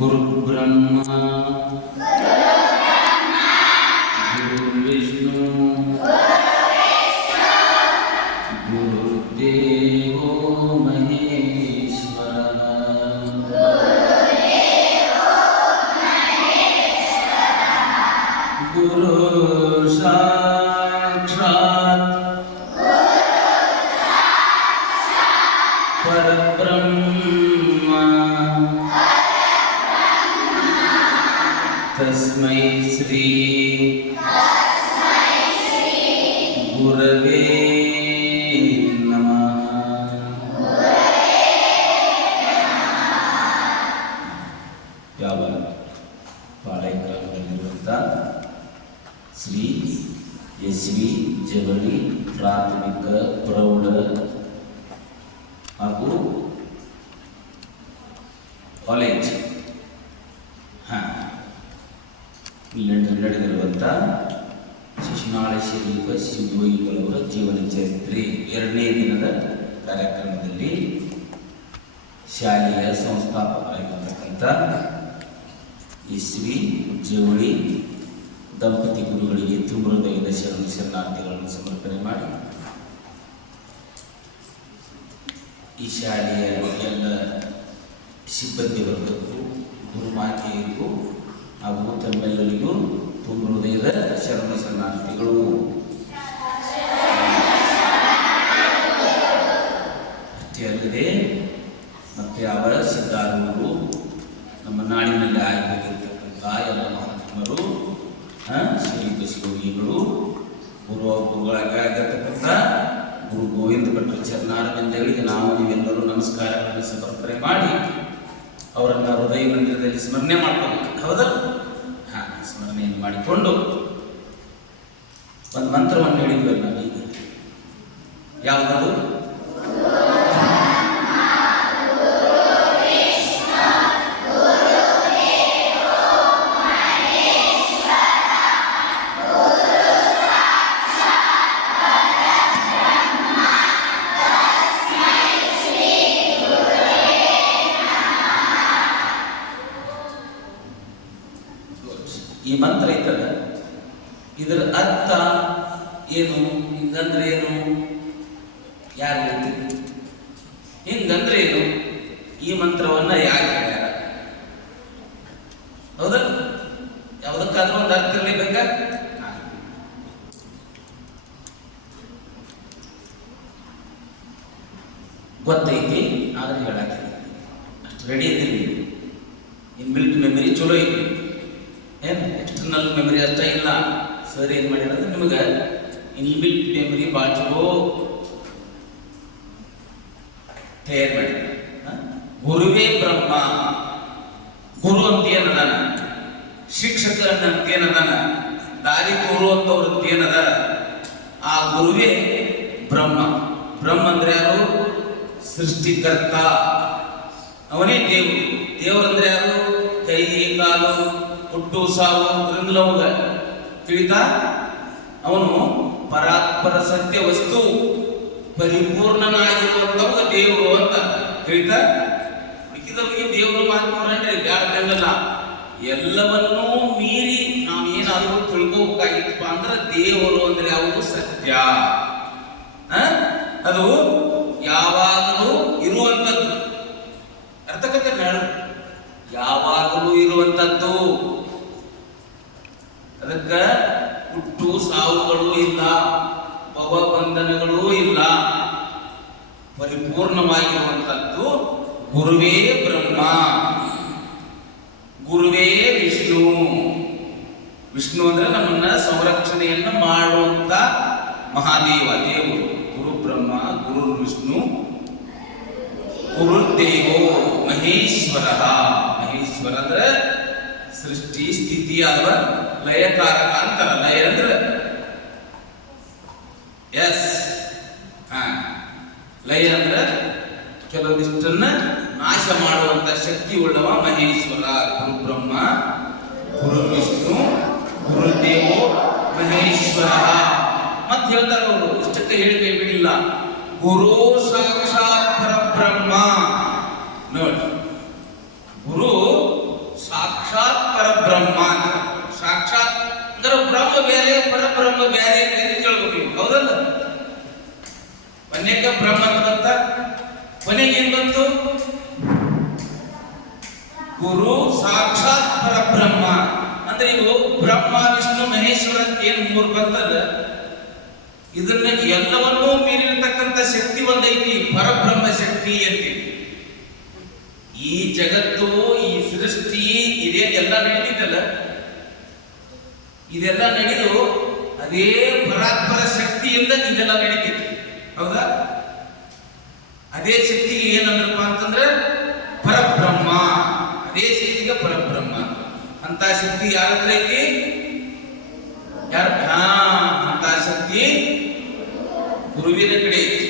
ಗುರು ಬ್ರಹ್ಮ ಗುರು ವಿಷ್ಣು ಗುರುದೇವೋ ಮಹೇಶ್ವರ ಗುರು ಸಾಕ್ಷಾತ್ ಪರಬ್ರಹ್ಮ ತಸ್ಮೈ ಶ್ರೀ ಗುರವೇ ನಮಃ. ಯಾವ ಪಾಳಯಗ್ರಾಮದಲ್ಲಿರುವಂಥ ಶ್ರೀ ಎಸ್.ವಿ. ಜವಳಿ ಪ್ರಾಥಮಿಕ ಪ್ರೌಢ ಹಾಗೂ ಕಾಲೇಜ್ ಇಲ್ಲಿ ನಡೆದಿರುವಂಥ ಶಿಶುನಾಳ ಶರೀಫ ಶಿವಯೋಗಿಗಳವರ ಜೀವನ ಚರಿತ್ರೆ 2ನೇ ದಿನದ ಕಾರ್ಯಕ್ರಮದಲ್ಲಿ ಶಾಲೆಯ ಸಂಸ್ಥಾಪಕರಾಗಿರ್ತಕ್ಕಂಥ ಎಸ್.ವಿ. ಜವಳಿ ದಂಪತಿ ಗುರುಗಳಿಗೆ ತುಂಬ ಹೃದಯದ ಶರಣಾರ್ಥಿಗಳನ್ನು ಸಮರ್ಪಣೆ ಮಾಡಿ ಈ ಶಾಲೆಯ ಎಲ್ಲ ಸಿಬ್ಬಂದಿ ವರ್ಗಕ್ಕೂ ಗುರುಮಾತೆಯರಿಗೂ ಹಾಗೂ ತಮ್ಮೆಲ್ಲರಿಗೂ ತುಂಬ ಹೃದಯದ ಶರಣಾರ್ಥಿಗಳು. ಅಷ್ಟೇ ಅಲ್ಲದೆ ಮತ್ತೆ ಅವರ ಸಿದ್ಧಾರೂಢರು ನಮ್ಮ ನಾಡಿನಲ್ಲಿ ಆಗಬೇಕಿರ್ತಕ್ಕಂಥ ಎಲ್ಲ ಮಹಾತ್ಮರು ಶ್ರೀ ಶಿವಯೋಗಿಗಳು ಗುರುಗಳಾಗಿರ್ತಕ್ಕಂಥ ಗುರು ಗೋವಿಂದ ಭಟ್ರ ಚರಣಾರವಿಂದಗಳಿಗೆ ನಾವು ನೀವೆಲ್ಲರೂ ನಮಸ್ಕಾರಗಳನ್ನು ಸಮರ್ಪಣೆ ಮಾಡಿ ಅವರನ್ನು ಹೃದಯ ಮಂದಿರದಲ್ಲಿ ಸ್ಮರಣೆ ಮಾಡ್ಕೋಬೇಕು. ಹೌದಲ್ಲ? ಸ್ಮರಣೆಯನ್ನು ಮಾಡಿಕೊಂಡು ಒಂದು ಮಂತ್ರವನ್ನು ಹೇಳಿದ್ವಲ್ಲ ನಾವೀಗ. ಯಾವುದದು? ಈ ಮಂತ್ರ ಐತಲ್ಲ, ಇದರ ಅರ್ಥ ಏನು? ಹಿಂಗಂದ್ರೆ ಏನು? ಯಾರು ಹೇಳ್ತೀವಿ? ಹಿಂಗಂದ್ರೆ ಏನು? ಈ ಮಂತ್ರವನ್ನ ಯಾರು ಹೇಳ್ಯಾರ? ಹೌದಲ್ಲ? ಯಾವುದಕ್ಕಾದ್ರೂ ಒಂದು ಅರ್ಥ ಇರಲೇಬೇಕ. ಗೊತ್ತೈತಿ, ಆದ್ರೆ ಹೇಳಕ್ಕೆ ಅಷ್ಟು ರೆಡಿ ಇದ್ದೀವಿ. ಇನ್ಬಿಲ್ಟ್ ಮೆಮರಿ ಚಲೋ ಐತಿ, ಏನು ಎಕ್ಸ್ಟರ್ನಲ್ ಮೆಮರಿ ಅಷ್ಟೇ ಇಲ್ಲ. ಸರ್ ಏನು ಮಾಡಿರೋದು ನಿಮಗೆ ಇನ್ಬಿಲ್ಟ್ ಮೆಮರಿ ಭಾಳ ಚಲೋ ತಯಾರು ಮಾಡಿ. ಗುರುವೇ ಬ್ರಹ್ಮ, ಗುರು ಅಂತ ಏನದಾನ, ಶಿಕ್ಷಕ ಅಂತ ಏನದಾನ, ದಾರಿ ತೋರುವಂಥವ್ರು ಅಂತ ಏನದ, ಆ ಗುರುವೇ ಬ್ರಹ್ಮ. ಬ್ರಹ್ಮ ಅಂದ್ರೆ ಯಾರು? ಸೃಷ್ಟಿಕರ್ತ, ಅವನೇ ದೇವರು. ದೇವರಂದ್ರೆ ಯಾರು? ಕೈ ಕಾಲು ಹುಟ್ಟು ಸಾವು ರಿಂಗ್ಲವಾಗ ತಿಳಿತಾ? ಅವನು ಪರಾತ್ಪರ ಸತ್ಯ ವಸ್ತು ಪರಿಪೂರ್ಣನಾಗಿರುವಂತವಾಗ ದೇವರು ಅಂತ ತಿಳಿತಾ? ಉಳಿದವರಿಗೆ ದೇವರು ಮಾತನಾಡ್ರೆ ಬ್ಯಾಡಲ್ಲ. ಎಲ್ಲವನ್ನೂ ಮೀರಿ ನಾವೇನಾದರೂ ತಿಳ್ಕೋಬೇಕಾಗಿತ್ತಪ್ಪ ಅಂದ್ರೆ ದೇವರು ಅಂದ್ರೆ ಯಾವುದು? ಸತ್ಯ. ಅದು ಯಾವಾಗಲೂ ಇರುವಂಥದ್ದು. ಅರ್ಥಕತೆ ಮೇಡ, ಯಾವಾಗಲೂ ಇರುವಂಥದ್ದು. ಅದಕ್ಕ ಹುಟ್ಟು ಸಾವುಗಳು ಇಲ್ಲ, ಭವಬಂಧನಗಳೂ ಇಲ್ಲ. ಪರಿಪೂರ್ಣವಾಗಿರುವಂಥದ್ದು ಗುರುವೇ ಬ್ರಹ್ಮ, ಗುರುವೇ ವಿಷ್ಣು. ವಿಷ್ಣು ಅಂದ್ರೆ ನಮ್ಮನ್ನ ಸಂರಕ್ಷಣೆಯನ್ನು ಮಾಡುವಂತ ಮಹಾದೇವ, ದೇವರು. ಗುರು ಬ್ರಹ್ಮ, ಗುರು ವಿಷ್ಣು, ಗುರುದೇವೋ ಮಹೇಶ್ವರ. ಮಹೇಶ್ವರ ಅಂದ್ರೆ ಸೃಷ್ಟಿ ಸ್ಥಿತಿ ಅಥವಾ ಲಯಕಾರಕ ಅಂತಾರ. ಲಯ ಅಂದ್ರೆ ಲಯ ಅಂದ್ರೆ ಕೆಲವೊಂದಿಷ್ಟನ್ನ ನಾಶ ಮಾಡುವಂತ ಶಕ್ತಿ ಉಳ್ಳವ ಮಹೇಶ್ವರ. ಗುರು ಬ್ರಹ್ಮ, ಗುರು ವಿಷ್ಣು, ಗುರುದೇವೋ ಮಹೇಶ್ವರ. ಮತ್ತೆ ಹೇಳ್ತಾರೆ ಅವರು, ಇಷ್ಟಕ್ಕೆ ಹೇಳಿಕೆ ಬಿಡಿಲ್ಲ, ಗುರು ಸಾಕ್ಷಾತ್ ಪರಬ್ರಹ್ಮ. ನೋಡಿ, ಗುರು ಪರಬ್ರಹ್ಮ ಬ್ಯಾರೆ ಅಂತ ಕೇಳ್ಬೇಕು ನೀವು, ಹೌದಲ್ಲ? ಅನೇಕ ಬ್ರಹ್ಮ ಅಂತ ಬಂತ, ಕೊನೆಗೆ ಏನ್ ಬಂತು? ಗುರು ಸಾಕ್ಷಾತ್ ಪರಬ್ರಹ್ಮ. ಅಂದ್ರೆ ಇವು ಬ್ರಹ್ಮ ವಿಷ್ಣು ಮಹೇಶ್ವರ ಅಂತ ಏನ್ ಮೂರು ಬಂತಲ್ಲ, ಇದನ್ನ ಎಲ್ಲವನ್ನೂ ಮೀರಿರ್ತಕ್ಕಂಥ ಶಕ್ತಿ ಒಂದೈತಿ, ಪರಬ್ರಹ್ಮ ಶಕ್ತಿ ಅಂತೀವಿ. ಈ ಜಗತ್ತು, ಈ ಸೃಷ್ಟಿ, ಇದೇನೆಲ್ಲ ನಡೀತಿದ್ದಲ್ಲ, ಇದೆಲ್ಲ ನಡೆದು ಅದೇ ಪರಾತ್ಪರ ಶಕ್ತಿಯಿಂದ ಇದೆಲ್ಲ ನಡೀತಿತ್ತು, ಹೌದಾ? ಅದೇ ಶಕ್ತಿಗೆ ಏನಂದ್ರಪ್ಪ ಅಂತಂದ್ರೆ ಪರಬ್ರಹ್ಮ. ಅದೇ ಶಕ್ತಿಗೆ ಪರಬ್ರಹ್ಮ ಅಂತ ಶಕ್ತಿ ಯಾರ ಹತ್ರ ಐತಿ? ಅಂತ ಶಕ್ತಿ ಗುರುವಿನ ಕಡೆ ಐತಿ,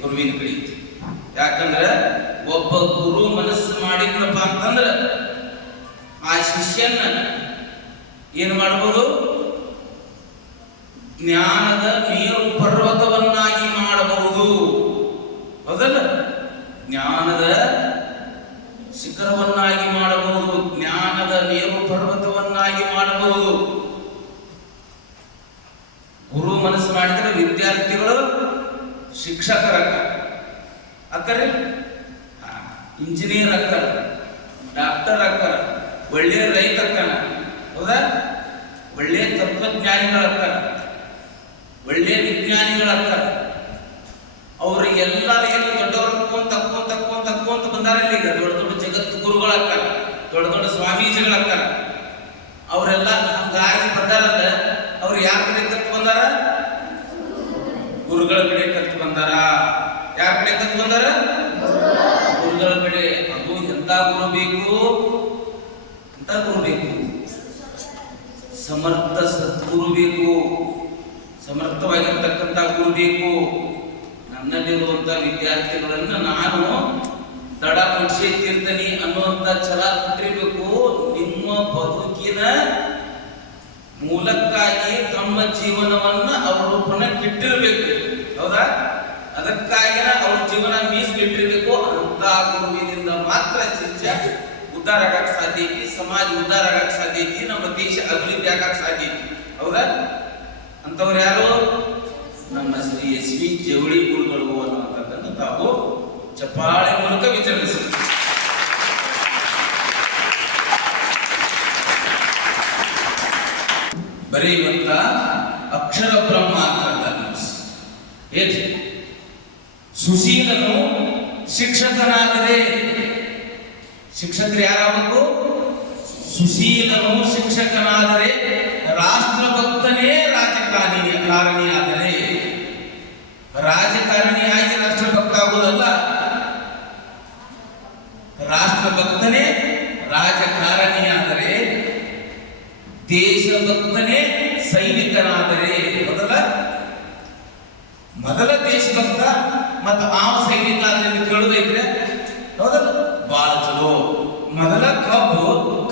ಗುರುವಿನ ಕಡೆ ಐತಿ. ಯಾಕಂದ್ರೆ ಒಬ್ಬ ಗುರು ಮನಸ್ಸು ಮಾಡಿದ್ನಪ್ಪ ಅಂತಂದ್ರ ಆ ಶಿಷ್ಯನ ಏನ್ ಮಾಡಬಹುದು? ಜ್ಞಾನದ ಮೇರು ಪರ್ವತವನ್ನಾಗಿ ಮಾಡಬಹುದು, ಹೌದಲ್ಲ? ಜ್ಞಾನದ ಶಿಖರವನ್ನಾಗಿ ಮಾಡಬಹುದು, ಜ್ಞಾನದ ಮೇರು ಪರ್ವತವನ್ನಾಗಿ ಮಾಡಬಹುದು. ಗುರು ಮನಸ್ಸು ಮಾಡಿದ್ರೆ ವಿದ್ಯಾರ್ಥಿಗಳು ಶಿಕ್ಷಕರ ಅಕ್ಕರೆ, ಇಂಜಿನಿಯರ್ ಅಕ್ಕರ, ಡಾಕ್ಟರ್ ಅಕ್ಕರ, ಒಳ್ಳೆ ರೈತ ಅಕ್ಕನ, ಹೌದಾ? ಒಳ್ಳೆ ತತ್ವಜ್ಞಾನಿಗಳ ಅಕ್ಕರ, ಒಳ್ಳೆ ವಿಜ್ಞಾನಿಗಳ ಅಕ್ಕರ. ಅವ್ರಿಗೆಲ್ಲ ಏನು ದೊಡ್ಡವರು ತಕ್ಕೊಂತ ಬಂದಾರಲ್ಲಿ. ಈಗ ದೊಡ್ಡ ದೊಡ್ಡ ಜಗತ್ ಗುರುಗಳ ಅಕ್ಕರ, ದೊಡ್ಡ ದೊಡ್ಡ ಸ್ವಾಮೀಜಿಗಳ ಅಕ್ಕರ. ಅವರೆಲ್ಲ ಹಂಗಾಗಿ ಬಂದಾರಂದ್ರೆ ಅವ್ರು ಯಾರ ಕಡೆ ಕತ್ತು ಬಂದಾರ? ಗುರುಗಳ ಕಡೆ ಕತ್ತು ಬಂದಾರ. ಯಾರ ಕಡೆ ಕತ್ತು ಬಂದಾರ? ಗುರುಗಳ ಕಡೆ. ಅದು ಎಂತ ಗುರು ಬೇಕು? ಎಂತ ಗುರು ಬೇಕು? ಸಮರ್ಥ ಸದ್ಗುರು ಬೇಕು, ಸಮರ್ಥವಾಗಿರ್ತಕ್ಕಂಥ ಗುರು ಬೇಕು. ನನ್ನಲ್ಲಿರುವಂತ ವಿದ್ಯಾರ್ಥಿಗಳನ್ನ ನಾನು ದಡ ಮುಟ್ಸಿ ತೀರ್ಥನಿ ಅನ್ನುವಂತ ಛಲ ಕೊಟ್ಟಿರ್ಬೇಕು. ನಿಮ್ಮ ಬದುಕಿನ ಮೂಲಕ್ಕಾಗಿ ತಮ್ಮ ಜೀವನವನ್ನ ಅವರು ಪುನಃ ಹೌದಾ? ಅದಕ್ಕಾಗಿ ಅವ್ರ ಜೀವನ ಮೀಸಲಿಟ್ಟಿರ್ಬೇಕು. ಅಂತ ಗುರುವಿನಿಂದ ಮಾತ್ರ ಶಿಷ್ಯ ಉದ್ಧಾರ ಆಗಕ್ಕೆ ಸಾಧ್ಯ ಐತಿ, ಸಮಾಜ ಉದ್ಧಾರ ಆಗಕ್ಕೆ ಸಾಧ್ಯ ಐತಿ, ನಮ್ಮ ದೇಶ ಅಭಿವೃದ್ಧಿ ಆಗಕ್ಕೆ ಸಾಧ್ಯ ಐತಿ, ಹೌದಾ? ಅಂತವ್ರು ಯಾರು? ನಮ್ಮ ಶ್ರೀ ಎಸ್ ವಿ ಜವಳಿ ಗುರುಗಳು ಅನ್ನುವಂಥದ್ದನ್ನು ತಾವು ಚಪ್ಪಾಳೆ ಮೂಲಕ ವಿಚಾರಿಸಿ. ಬರೆಯುವಂತ ಅಕ್ಷರ ಬ್ರಹ್ಮ ಅಂತ ಹೇಳಿ ಸುಶೀಲನು ಶಿಕ್ಷಕನಾಗದೆ, ಶಿಕ್ಷಕರು ಯಾರಾಗಬೇಕು? ಸುಶೀಲನು ಶಿಕ್ಷಕನಾದರೆ, ರಾಷ್ಟ್ರಭಕ್ತನೇ ರಾಜಕಾರಣಿಯಾದರೆ. ರಾಜಕಾರಣಿಯಾಗಿ ರಾಷ್ಟ್ರಭಕ್ತ ಆಗುವುದಲ್ಲ, ರಾಷ್ಟ್ರಭಕ್ತನೇ ರಾಜಕಾರಣಿಯಾದರೆ, ದೇಶಭಕ್ತನೇ ಸೈನಿಕನಾದರೆ. ಮೊದಲ ದೇಶಭಕ್ತ ಮತ್ತು ಆವ ಸೈನಿಕ ಕೇಳುದೈತ್ರೆ, ಹೌದಲ್ಲ? ಬಹಳ ಚಲೋ. ಮೊದಲ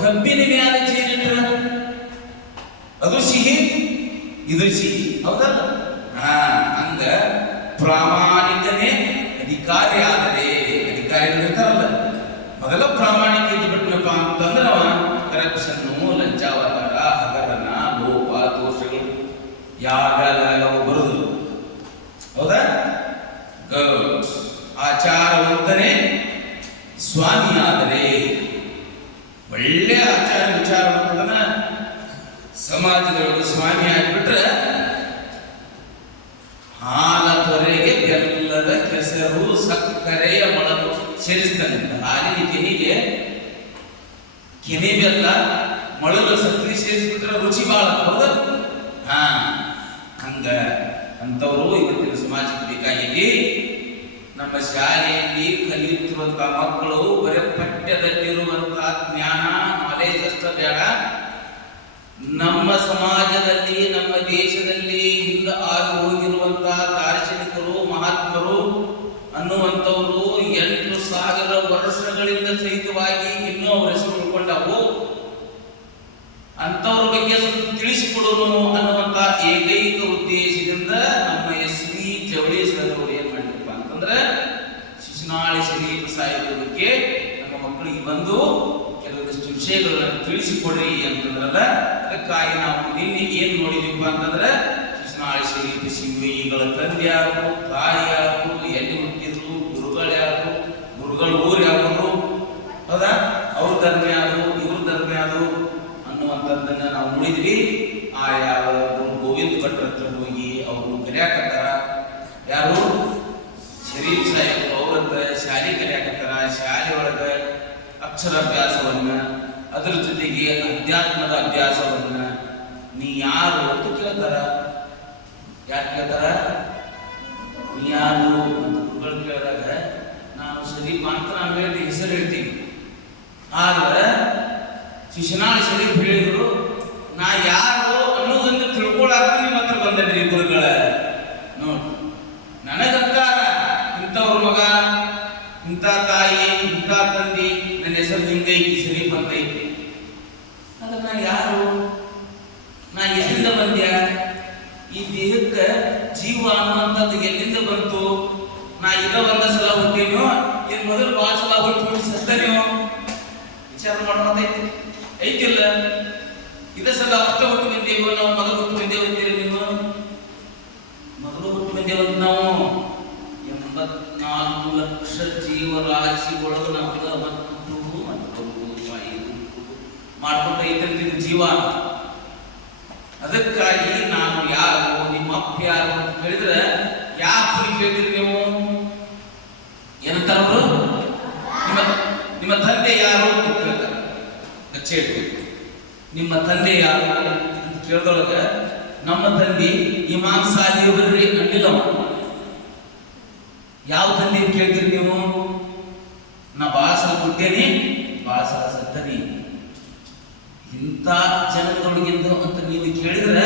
ಕಬ್ಬಿನ ಮ್ಯಾಲ ಚೀರಿಟ್ರ ಅದು ಸಿಹಿ, ಇದು ಸಿಹಿ, ಹೌದಲ್ಲ? ಹಂಗ ಪ್ರಾಮಾಣಿಕನೇ ಅಧಿಕಾರಿ ಆದರೆ, ಅಧಿಕಾರಿ ಇರ್ತಾರಲ್ಲ, ಮೊದಲ ಪ್ರಾಮಾಣಿಕ ಇದ್ದು ಬಿಟ್ಟನಪ್ಪ ಅಂತಂದ್ರೆ ಅವ ಕರಪ್ಷನ್ನು, ಲಂಚಾವತಾರ, ಹಗರಣ, ಲೋಪ, ದೋಷಗಳು ಯಾವ್ಯಾವ ಬರುದು, ಹೌದಾ? ಆಚಾರವಂತನೇ ಸ್ವಾಮಿಯಾದರೆ, ಒಳ್ಳೆ ಆಚಾರ ವಿಚಾರವಂತನ ಸಮಾಜದೊಳಗೆ ಸ್ವಾಮಿ ಆಗಿಬಿಟ್ರೆ ಹಾಲ ತೊರೆಗೆ ಬೆಲ್ಲದ ಕೆಸರು ಸಕ್ಕರೆಯ ಮೊಳಲು ಸೇರಿಸ್ತಾನೆ. ಹಾಲಿನ ಕೆನಿಗೆ ಕೆನೆ ಬೆಲ್ಲ ಮೊಳಲು ಸಕ್ಕರೆ ಸೇರಿಸ್ಬಿಟ್ರೆ ರುಚಿ ಬಾಳ, ಹೌದ? ಹಂಗ ಅಂತವರು ಇವತ್ತಿನ ಸಮಾಜಕ್ಕೆ ಬೇಕಾಗಿ. ನಮ್ಮ ಶಾಲೆಯಲ್ಲಿ ಕಲಿಯುತ್ತಿರುವಂತಹ ಮಕ್ಕಳು ಬರೀ ಪಠ್ಯದಲ್ಲಿರುವಂತಹ ಜ್ಞಾನ ನಾಲೆಜ್ ಅಷ್ಟ ಬೇಡ, ನಮ್ಮ ಸಮಾಜದಲ್ಲಿ, ನಮ್ಮ ದೇಶದಲ್ಲಿ ಹಿಂದೆ ಆಗಿ ಹೋಗಿರುವಂತಹ ದಾರ್ಶನಿಕರು, ಮಹಾತ್ಮರು ಅನ್ನುವಂಥವರು 8,000 ವರ್ಷಗಳಿಂದ ಸಹಿತವಾಗಿ ಇನ್ನೂ ಅವರ ಹೆಸರು ಉಳ್ಕೊಂಡವು. ಅಂತವ್ರ ಬಗ್ಗೆ ತಿಳಿಸಿಕೊಡೋನು ಅನ್ನುವಂತ ಏಕೈಕ ಉದ್ದೇಶದಿಂದ ನಮ್ಮ ಎಸ್ ವಿ ಜವಳಿ ಸರ್ ಅವರು ಏನ್ ಮಾಡಿದ್ರಪ್ಪ ಅಂತಂದ್ರೆ ಶಿಶುನಾಳ ಶರೀಫ್ ಸಾಹಿತ್ಯ ಬಗ್ಗೆ ನಮ್ಮ ಮಕ್ಕಳಿಗೆ ಬಂದು ಕೆಲವೊಂದಿಷ್ಟು ವಿಷಯಗಳನ್ನು ತಿಳಿಸಿಕೊಡ್ರಿ ಅಂತಂದ್ರಲ್ಲ. ಅದಕ್ಕಾಗಿ ನಾವು ನಿನ್ನೆ ಏನ್ ನೋಡಿದ್ವಿಪ್ಪ ಅಂತಂದ್ರೆ ಕೃಷ್ಣಾಳಿ ಶರೀಫ ಶಿವಯಿಗಳ ತಂದೆ ಯಾರು, ತಾಯಿ ಯಾರು, ಎಲ್ಲಿ ಹುಟ್ಟಿದ್ರು, ಗುರುಗಳು ಯಾರು, ಗುರುಗಳ ಊರು ಯಾರು, ಹೌದಾ, ಅವ್ರ ಧರ್ಮ ಯಾರು, ಇವ್ರ ಧರ್ಮ ಯಾರು ಅನ್ನುವಂಥದ್ದನ್ನ ನಾವು ನೋಡಿದ್ವಿ. ಆ ಯಾವ ಗೋವಿಂದ ಭಟ್ರ ಹತ್ರ ಹೋಗಿ ಅವರು ಕಲಿಯಾಕತ್ತಾರ. ಯಾರು? ಶರೀಫ್ ಸಾಹೇಬ್ ಅವ್ರ ಹತ್ರ ಶಾಲೆ ಕಲಿಯಾಕತ್ತಾರ. ಶಾಲೆ ಒಳಗ ಅಕ್ಷರಾಭ್ಯಾಸವನ್ನ, ಅದರ ಜೊತೆಗೆ ಅಧ್ಯಾತ್ಮದ ಅಭ್ಯಾಸವನ್ನ. ನೀ ಯಾರು ಅಂತ ಕೇಳ್ತಾರ. ಯಾಕೆ ಕೇಳ್ತಾರ? ನೀ ಯಾರು ಅಂತ ಗುರುಗಳು ಕೇಳಿದಾಗ ನಾನು ಶರೀಫ್ ಅಂತ ನಾನು ಹೇಳಿ ಹೆಸರು ಹೇಳ್ತೀನಿ. ಆದ್ರೆ ಶಿಶುನಾಳ ಶರೀಫ್ ಹೇಳಿದ್ರು, ನಾ ಯಾರು ಅನ್ನೋದನ್ನು ತಿಳ್ಕೊಳಾಕ ನಿಮ್ಮ ಹತ್ರ ಬಂದ್ರಿ ಗುರುಗಳ. ನೋಡಿ, ನನಗಂತಾರ ಇಂಥವ್ರ ಮಗ, ಇಂಥ ತಾಯಿ, ಇಂಥ ತಂದಿ, ನನ್ನ ಹೆಸರು ಹಿಂಗೈತಿ, ಶರೀಫ್ ಅಂತ ಐತಿ. ಅದ ನಾ ಯಾರು? ನಾ ಎಲ್ಲಿಂದ ಬಂದ್ಯ? ಈ ದೇಹಕ್ಕೆ ಜೀವ ಅನ್ನುವಂಥದ್ದು ಎಲ್ಲಿಂದ ಬಂತು? ನಾ ಇದ ಒಂದ ಸಲ ಹುಟ್ಟೇನೋ, ಏನ್ ಮೊದಲು ಭಾಳ ಸಲ ಹುಟ್ಟಿ ಸತ್ತನೇನೋ? ವಿಚಾರ ಮಾಡೋದೈತಿ ಐತಿಲ್ಲ. ಇದ ಸಲ ಅಷ್ಟ ಹುಟ್ಟು ಬಂದೇವು ನಾವು, ಮೊದಲು ಹುಟ್ಟು ಬಂದೇವು ಅಂತೀರಿ ನೀವು. ಮೊದಲು ಹುಟ್ಟು ಬಂದೇವು ಅಂತ ನಾವು 84 ಲಕ್ಷ ಜೀವರಾಶಿ ಒಳಗೆ ನಾವು ಮಾಡ್ಕೊಂಡ ಐತಂತ ಜೀವ. ಅದಕ್ಕಾಗಿ ನಾನು ಯಾರು, ನಿಮ್ಮ ಅಪ್ಪ ಯಾರು ಅಂತ ಹೇಳಿದ್ರೆ ಯಾಕೆ ಕೇಳ್ತೀರಿ ನೀವು? ಏನಂತಾರವರು? ನಿಮ್ಮ ತಂದೆ ಯಾರು ಅಂತ ಕೇಳ್ತಾರೆ. ನಿಮ್ಮ ತಂದೆ ಯಾರು ಅಂತ ಕೇಳ್ದೊಳಗ ನಮ್ಮ ತಂದೆ ಇಮಾಮ್ ಸಾಹಿಬ್ರಿ ಅಂದಿಲ್ಲ. ಯಾವ ತಂದೆ ಕೇಳ್ತೀರಿ ನೀವು? ನಾ ಬಾಳ ಸಲ ಹುಟ್ಟೇನಿ, ಬಾಳ ಸಲ ಸತ್ತನಿ, ಇಂಥ ಜನದೊಳಗಿಂದ ಅಂತ ನೀವು ಕೇಳಿದ್ರೆ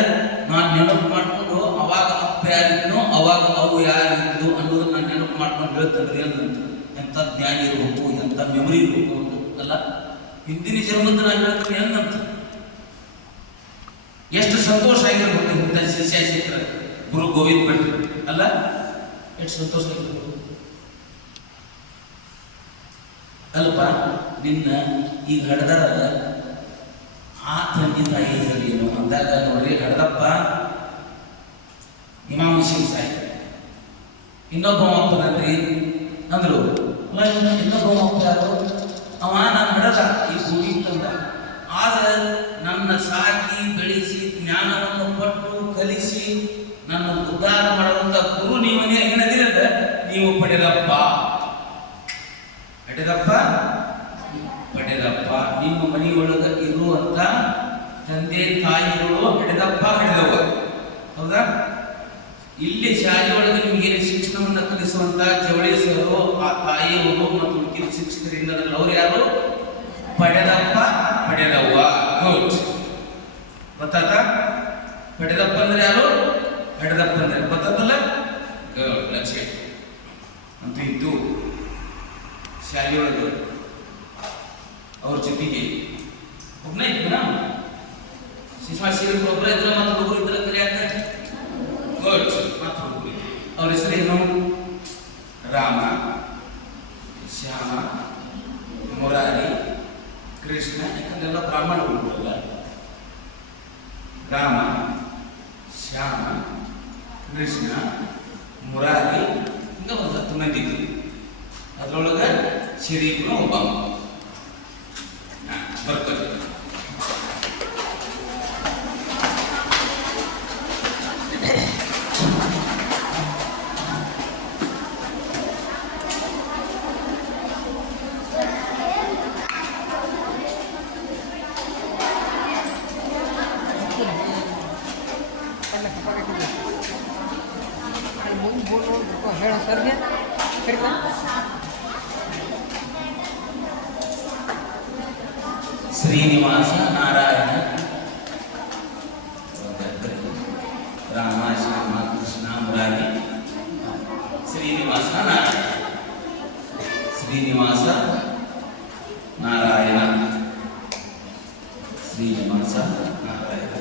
ನಾನು ನೆನಪು ಮಾಡ್ಕೊಂಡು ಅವಾಗ ಅಪ್ಪ ಯಾರಿದ್ನೋ ಅವಾಗ ಅವು ಯಾರಿದ್ದು ಅನ್ನೋದನ್ನ ನಾನು ನೆನಪು ಮಾಡ್ಕೊಂಡು ಹೇಳ್ತಂದ್ರೆ ಏನಂತ ಎಂಥ ಜ್ಞಾನ ಇರಬೇಕು, ಎಂಥ ಮೆಮೊರಿ ಇರಬೇಕು ಅಂತ ಅಲ್ಲ. ಹಿಂದಿನ ಜನ್ಮದ ನಾನು ಹೇಳ್ತೀನಿ ಹೆಂಗಂತ. ಎಷ್ಟು ಸಂತೋಷ ಆಗಿರ್ಬೇಕು ಇಂಥ ಶಿಷ್ಯ ಸಿಕ್ಕರೆ ಗುರು ಗೋವಿಂದ ಭಟ್ರು ಅಲ್ಲ. ಎಷ್ಟು ಸಂತೋಷ ಆಗಿರ್ಬೇಕು ಅಲ್ಪ. ನಿನ್ನ ಈಗ ಹಡ್ದಾರಲ್ಲ, ಆ ತಂದೆ ತಾಯಿ ಏನು ಅಂದಾಗ ನೋಡ್ರಿ, ಹಡದಪ್ಪ ಇಮಾಮ್ ಹುಸೇನ್ ಸಾಹಿಬ್. ಇನ್ನೊಬ್ಬ ಅಪ್ಪನನ್ರಿ ಅಂದ್ರು. ಇನ್ನೊಬ್ಬ ಅಪ್ಪ ಯಾರು? ಅವ ನಾನು ಹಡದ ಈ ಭೂಮಿ ತಂದ. ಆದ್ರೆ ನನ್ನ ಸಾಕಿ ಬೆಳೆಸಿ ಜ್ಞಾನವನ್ನು ಕೊಟ್ಟು ಕಲಿಸಿ ನನ್ನ ಉದ್ಧಾರ ಮಾಡುವಂತ ಗುರು ನೀವನೇ ಏನದಿರಲ್ಲ, ನೀವು ಪಡೆದಪ್ಪ. ಪಡೆದಪ್ಪ ನಿಮ್ಮ ಮನೆಯೊಳಗ ಇರುವಂತ ತಂದೆ ತಾಯಿಗಳು ಹಿಡಿದಪ್ಪ ಹಿಡಿದವ. ಹೌದಾ? ಇಲ್ಲಿ ಶಾಲೆಯೊಳಗೆ ನಿಮ್ಗೆ ಶಿಕ್ಷಣವನ್ನು ಕಲಿಸುವಂತ ಜವಳಿಸರು, ಆ ತಾಯಿಯವರು ಮತ್ತು ಉಳಿದ ಶಿಕ್ಷಕರಿಂದ ಅವ್ರು ಯಾರು? ಪಡೆದಪ್ಪ ಪಡೆದವ್ವ. ಗೊತ್ತಾತ? ಪಡೆದಪ್ಪ ಅಂದ್ರೆ ಯಾರು? ಹಿಡಿದಪ್ಪ ಅಂದ್ರೆ ಗೊತ್ತಾತಲ್ಲ. ಲಕ್ಷ್ಯ ಅಂತೂ ಇದ್ದು ಶಾಲೆಯೊಳಗೆ ಅವ್ರ ಜೊತೆಗೆ ಒಬ್ಬನೇ ಇದ್ನ ಶಿಶುಮಾಶಿರಿ ಒಬ್ಬರ ಇದ್ರ ಮತ್ತು ಹುಡುಗರು ಇದ್ರ ಕಲಿಯಾಕ ಮತ್ತು ಹುಡುಗರು. ಅವ್ರ ಹೆಸರೇನು? ರಾಮ, ಶ್ಯಾಮ, ಮುರಾರಿ, ಕೃಷ್ಣ. ಯಾಕಂದ್ರೆಲ್ಲ ಬ್ರಾಹ್ಮಣ ಹುಡುಗರಲ್ಲ. ರಾಮ, ಶ್ಯಾಮ, ಕೃಷ್ಣ, ಮುರಾರಿ, ಹಿಂಗ ಒಂದು 10 ಮಂದಿ ಇದ್ರು. ಅದ್ರೊಳಗ ಶರೀಫ್ನು ಒಬ್ಬ ಬರ್ತಾರೆ. ಶ್ರೀನಿವಾಸ ನಾರಾಯಣ, ರಾಮ, ಶ್ಯಾಮ, ಕೃಷ್ಣ, ಮುರಾರಿ. ಶ್ರೀನಿವಾಸ ನಾರಾಯಣ, ಶ್ರೀನಿವಾಸ ನಾರಾಯಣ, ಶ್ರೀನಿವಾಸ ನಾರಾಯಣ.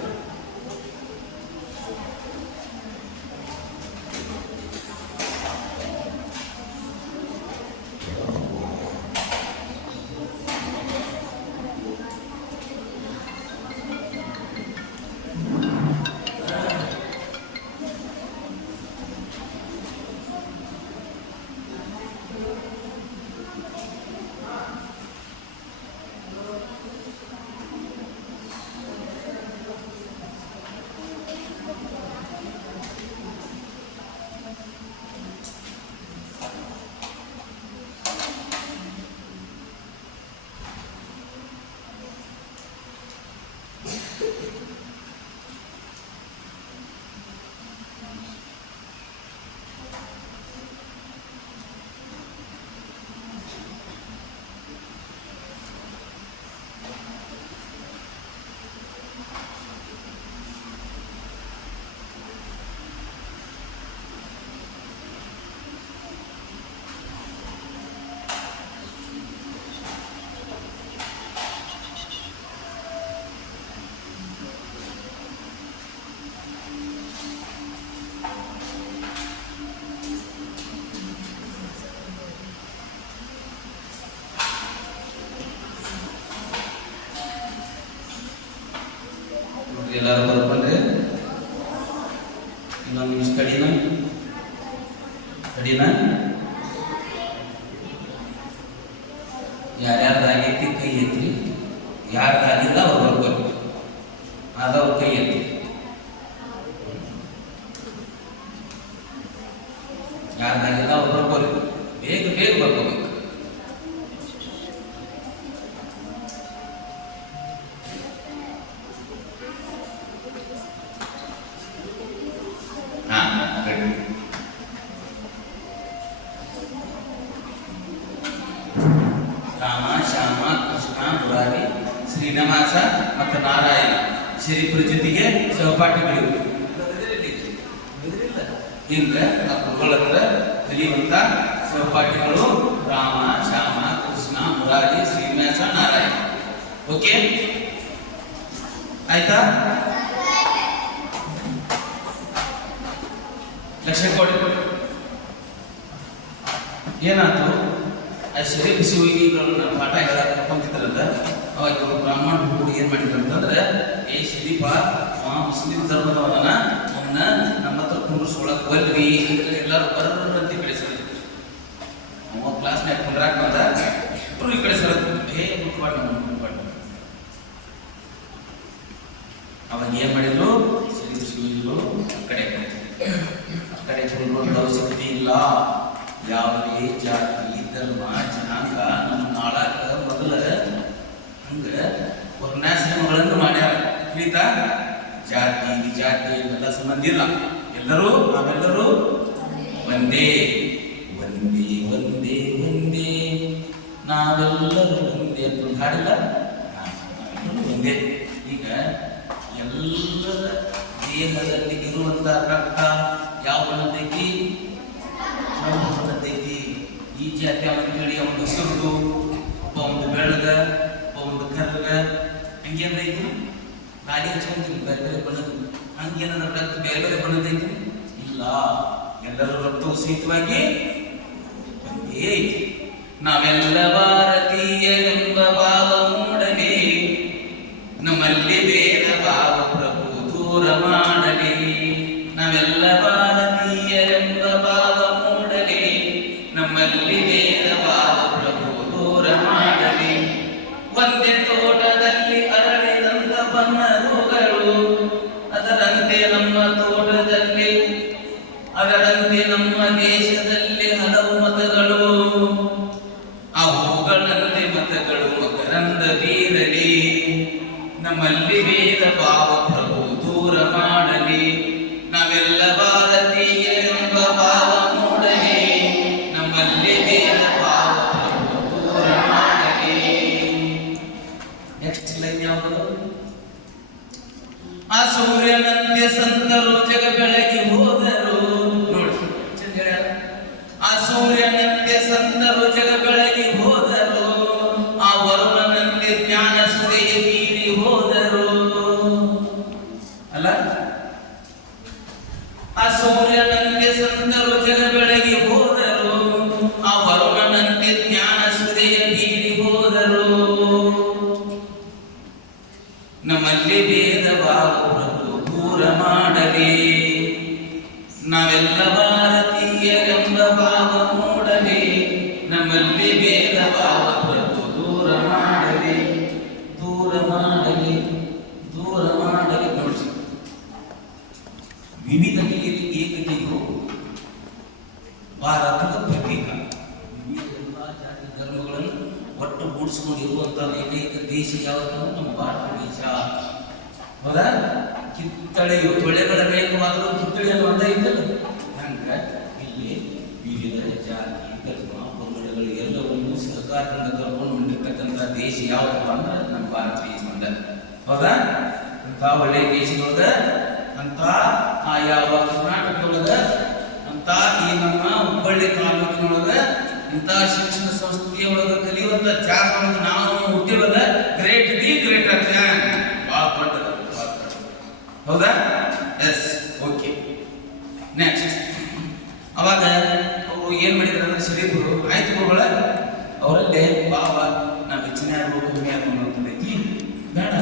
ಎಲ್ಲರೂ ಬರ್ಕೊಂಡ್ರೆ ಇನ್ನೊಂದು ನಿಮಿಷ ಕಡಿನ ಯಾರ್ಯಾರ್ದಾಗೈತಿ ಕೈ ಎತ್ತಿ, ಯಾರ್ದಾಗಿಲ್ಲ ಅವ್ರು ಬರ್ಬೇಕು, ಆದವ್ರ ಕೈ ಎತ್ತಿ. ಯಾರ್ದಾಗಿಲ್ಲ ಅವ್ರು ಬರ್ಬೇಕು, ಬೇಗ ಬೇಗ ಬರ್ಕೋಬೇಕು. ರಾಮ, ಶ್ಯಾಮ, ಕೃಷ್ಣ, ಮುರಾರಿ, ಶ್ರೀನಿವಾಸ ಮತ್ತು ನಾರಾಯಣ ಶ್ರೀಪುರ ಜೊತೆಗೆ ಸಹಪಾಠಿಗಳು ಹಿಂಗ ಗುರುಗಳ ಹತ್ರ ಕಲಿಯುವಂತ ಸಹಪಾಠಿಗಳು ರಾಮ, ಶ್ಯಾಮ, ಕೃಷ್ಣ, ಮುರಾರಿ, ಶ್ರೀನಿವಾಸ, ನಾರಾಯಣ. ಓಕೆ, ಆಯ್ತಾ? ಲಕ್ಷ್ಯ ಕೊಡಿ. ಏನಾಯ್ತು? ಶರೀಫ್ ಶಿವಗಿಗಳನ್ನ ಪಾಠ ಹೇಳಕ್ ಕರ್ಕೊಂತಿದ್ರಲ್ಲ, ಅವಾಗ ಬ್ರಾಹ್ಮಣ ಹುಡುಗ ಏನ್ ಮಾಡಿದ್ರಂತಂದ್ರೆ, ಏ ಶರೀಫ ಮುಸ್ಲಿಂ ಧರ್ಮದವನ ಅವನ್ನ ನಮ್ಮ ಹತ್ರ ಕುಂಡ್ರಿಸ್ಕೊಳಕ್ ಬರ್ರಿ, ಎಲ್ಲರೂ ಬರ್ರಂತ ಕಳಿಸಿದ್ರು. ಅವ ಕ್ಲಾಸ್ನಾಗ ಕುಂಡ್ರಾಕ್ ಬಂದ, ಇಬ್ರು ಈ ಕಡೆ ಸರದ್ ಮುಟ್ಬಾರ್ದು ಅವಾಗ ಏನ್ ಮಾಡಿದ್ರು, ಶರೀಫ್ ಶಿವಗಿಗಳು ಆ ಕಡೆ ಕುಂಡ್ರುವಂತ ಅವಶ್ಯಕತೆ ಇಲ್ಲ. ಯಾವುದೇ ಜಾತಿ, ಧರ್ಮ, ಜನಾಂಗ ನಮ್ಮ ನಾಳಾಗ ಮೊದಲ ಹಂಗ ವರ್ಣಾಶ್ರಮಗಳನ್ನು ಮಾಡ್ಯಾರ. ತಿಳಿತಾ? ಜಾತಿ ವಿಜಾತಿ ಎಲ್ಲ ಸಂಬಂಧ ಇಲ್ಲ. ನಾವೆಲ್ಲರೂ ಒಂದೇ ಒಂದೇ ಒಂದೇ ಒಂದೇ ನಾವೆಲ್ಲರೂ ಒಂದೇ ಅಂತ ಒಂದು ಹಾಡಿಲ್ಲ, ಒಂದೇ. ಈಗ ಎಲ್ಲರ ದೇಹದಲ್ಲಿ ಇರುವಂತ ರಕ್ತ ಯಾವ ಬಣ್ಣದೈತಿ? ಬಣ್ಣದೈತಿ. ಈ ಜಾತಿ ಅವನಿಗೆ ಅವನು ಹಸಿರುದು, ಒಬ್ಬ ಒಂದು ಬೆಳಗ, ಒಬ್ಬ ಒಂದು ಕರ್ಗ, ಹಂಗೇನೈತಿ? ಗಾಡಿ ಹಚ್ಕೊಂತೀವಿ ಬೇರೆ ಬೇರೆ ಬಣ್ಣದ, ಹಂಗೇನ ರಕ್ತ ಬೇರೆ ಬೇರೆ ಬಣ್ಣದೈತಿ? ಇಲ್ಲ, ಎಲ್ಲರೂ ರಕ್ತವು ಸಹಿತವಾಗಿ ಒಂದೇ ಐತಿ. ನಾವೆಲ್ಲ ಭಾರತೀಯ ಎಂಬ ಭಾವ ಮೂಡಲಿ, ನಮ್ಮಲ್ಲಿ ಬೇರೆ ಭಾವ ಪ್ರಭು ದೂರ ಮಾಡಲಿ. ನಾವೆಲ್ಲ ಭಾರತೀಯರೆಂಬ ಭಾವ ಮೂಡಲಿ, ನಮ್ಮಲ್ಲಿ ಬೇರೆ ಭಾವ ಪ್ರಭು ದೂರ ಮಾಡಲಿ. ಒಂದೇ ತೋಟದಲ್ಲಿ ಅರಳಿದಂತ ಬಣ್ಣಗಳು, ಅದರಂತೆ ನಮ್ಮ ತೋಟದಲ್ಲಿ, ಅದರಂತೆ ನಮ್ಮ ದೇಶದಲ್ಲಿ ಹಲವು ಮತಗಳು. ಅವುಗಳಂತೆ ಮತಗಳು ಮಕರಂದ ಬೀರಲಿ, ನಮ್ಮಲ್ಲಿ ಭೇದ ಭಾವ ಪ್ರಭು ದೂರ ಮಾಡಲಿ. ನಾವೆಲ್ಲ ಭಾರತೀಯರೆಂಬ ಭಾವ ಮೂಡಲಿ, ನಮ್ಮಲ್ಲಿ ಭೇದ ಭಾವ ಪ್ರಭು ದೂರ ಮಾಡಲಿ. ನೆಕ್ಸ್ಟ್ ಲೈನ್ ಯಾವುದು? ಆ ಸೂರ್ಯನಂತೆ ಸಂತರು ಜಗ ಬೆಳಗಿ ಹೋದರು. ನೋಡಿ, ಆ ಸೂರ್ಯನಂತೆ ಸಂತರು ಜಗ ಬೆಳಗಿ ಹೋದರು, ಆ ವರುಣನಂತೆ ಜ್ಞಾನ ಸುರೆಯ ಬೀರಿ ಹೋದರು. ಅಲ್ಲ, ಆ ಸೂರ್ಯನಂತೆ ಸಂತರು ಜಗ ಬೆಳಗಿ ಹೋದರು, ಆ ವರುಣನಂತೆ ಜ್ಞಾನ ಸುರೆಯ ಬೀರಿ ಹೋದರು. ನಮ್ಮಲ್ಲಿ ಭೇದ ಭಾವ ಪ್ರಭು ದೂರ ಮಾಡಲಿ, ನಾವೆಲ್ಲ ಭಾರತೀಯರೆಂಬ ಭಾವ ಮೂಡಲಿ. ನಮ್ಮಲ್ಲಿ ಭೇದ ಭಾವ ಪ್ರಭು ದೂರ ಮಾಡಲಿ, ದೂರ ಮಾಡಲಿ, ದೂರ ಮಾಡಲಿ. ನೋಡಿ, ವಿವಿಧತೆಯಲ್ಲಿ ಏಕತೆಯು ಭಾರತದ ಪ್ರತೀಕ. ಎಲ್ಲ ಜಾತಿ ಧರ್ಮಗಳನ್ನು ಒಟ್ಟು ಗೂಡಿಸಿಕೊಂಡಿರುವಂತಹ ಏಕೈಕ ದೇಶ ಯಾವುದು? ನಮ್ಮ ಭಾರತ ದೇಶ. ಹೌದಾ? ಕಿತ್ತಳೆಯು ತೊಳೆಗಳ ಬೇಕಾದರೂ ಕಿತ್ತಳೆ ಅನ್ನುವಂತ ಇದ್ದಲ್ಲ, ಹಂಗ ಇಲ್ಲಿ ವಿವಿಧ ಜಾತಿ ಧರ್ಮ ಪಂಗಡಗಳು ಎಲ್ಲವನ್ನು ಸಹಕಾರದಿಂದ ಕರ್ಕೊಂಡು ಹೊಂದಿರ್ತಕ್ಕಂಥ ದೇಶ ಯಾವುದು ಅಂದ್ರೆ ನಮ್ಮ ಭಾರತ ದೇಶ ಅಂದ. ಹೌದಾ? ಅಂತ ಒಳ್ಳೆಯ ದೇಶದೊಳಗ, ಅಂತ ಆ ಯಾವ ಕರ್ನಾಟಕದೊಳಗ, ಅಂತ ಈ ನಮ್ಮ ಹುಬ್ಬಳ್ಳಿ ತಾಲೂಕಿನೊಳಗ ಇಂಥ ಶಿಕ್ಷಣ ಸಂಸ್ಥೆಯೊಳಗ ಕಲಿಯುವಂತ ಜಾಗದೊಳಗ ನಾವು ಹುಟ್ಟಿರೋದ ಗ್ರೇಟ್ ದಿ ಗ್ರೇಟರ್ ದ್ಯಾನ್. ಭಾಳ ದೊಡ್ಡದು. ಹೌದಾ? Yes, okay. ನೆಕ್ಸ್ಟ್ ಅವಾಗ ಅವರು ಏನ್ ಮಾಡಿದ್ರು ಅಂದ್ರೆ, ಶರೀಫರು ಆಯ್ತು ಗುರುಗಳ, ಅವರಲ್ಲೇ ಭಾವ ನಾವು ಹೆಚ್ಚಿನ ಯಾರು ಕಮ್ಮಿ ಯಾರು ಅನ್ನೋದೈತಿ ಬೇಡ,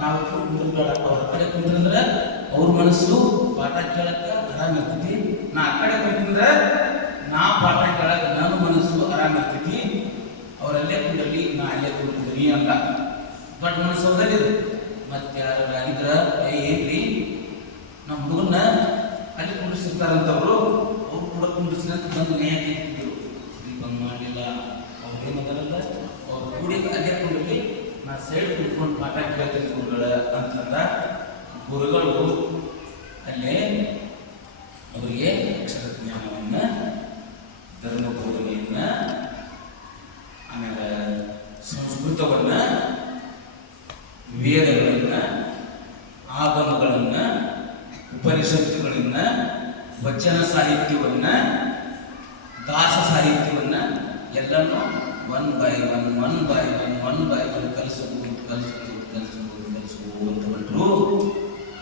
ನಾವು ಕುಂದ್ರ ಅವ್ರ ಕಡೆ ಕುಂತ್ರಂದ್ರೆ ಅವ್ರ ಮನಸ್ಸು ಪಾಠ ಕೇಳಕ್ಕ ಆರಾಮ ಇರ್ತೈತಿ. ನಾ ಆ ಕಡೆ ಕುಂತ್ರಂದ್ರೆ ನಾ ಪಾಠ ಕೇಳಕ್ಕೆ ನನ್ನ ಮನಸ್ಸು ಆರಾಮ ಇರ್ತೈತಿ. ಅವರಲ್ಲೇ ಕುಂದ್ರಲಿ, ನಾ ಅಲ್ಲೇ ಕುಂತಿದ್ರಿ ಅಂತ ದೊಡ್ಡ ಮನಸ್ಸು ಅವ್ರಲ್ಲಿ. ಮತ್ತೆ ಯಾರು ಆಗಿದ್ರ ಏನ್ರಿ ನಮ್ಮ ಹುಡುಗನ್ನ ಅಲ್ಲಿ ಕುಂಡಿಸಿರ್ತಾರಂತವ್ರು, ಅವ್ರು ಕೂಡ ಕುಂಡಿಸಿದ ಅಂತ ಬಂದು ನ್ಯಾಯ ಕೇಳ್ತಿದ್ರು. ಬಂದ್ ಮಾಡಲಿಲ್ಲ ಅವ್ರು ಏನಂತಾರಲ್ಲ, ಅವ್ರು ಕೂಡಿ ಅಲ್ಲೇ ಕುಂಡ್ರಿ, ನಾ ಸೈಡ್ ಕುತ್ಕೊಂಡು ಪಾಠ ಕೇಳ್ತೀನಿ ಗುರುಗಳ ಅಂತಂದ. ಗುರುಗಳು ಅಲ್ಲೇ ಅವರಿಗೆ ಅಕ್ಷರ ಜ್ಞಾನವನ್ನ, ಧರ್ಮ ಬೋಧನೆಯನ್ನ, ಆಮೇಲೆ ಸಂಸ್ಕೃತವನ್ನ, ವೇದಗಳನ್ನ, ಆಗಮಗಳನ್ನ, ಉಪನಿಷತ್ತುಗಳನ್ನ, ವಚನ ಸಾಹಿತ್ಯವನ್ನ, ದಾಸ ಸಾಹಿತ್ಯವನ್ನ ಎಲ್ಲನೂ ಒನ್ ಬೈ ಒನ್ ಕಲಿಸುವುದು ಅಂತ ಹೊರಟರು.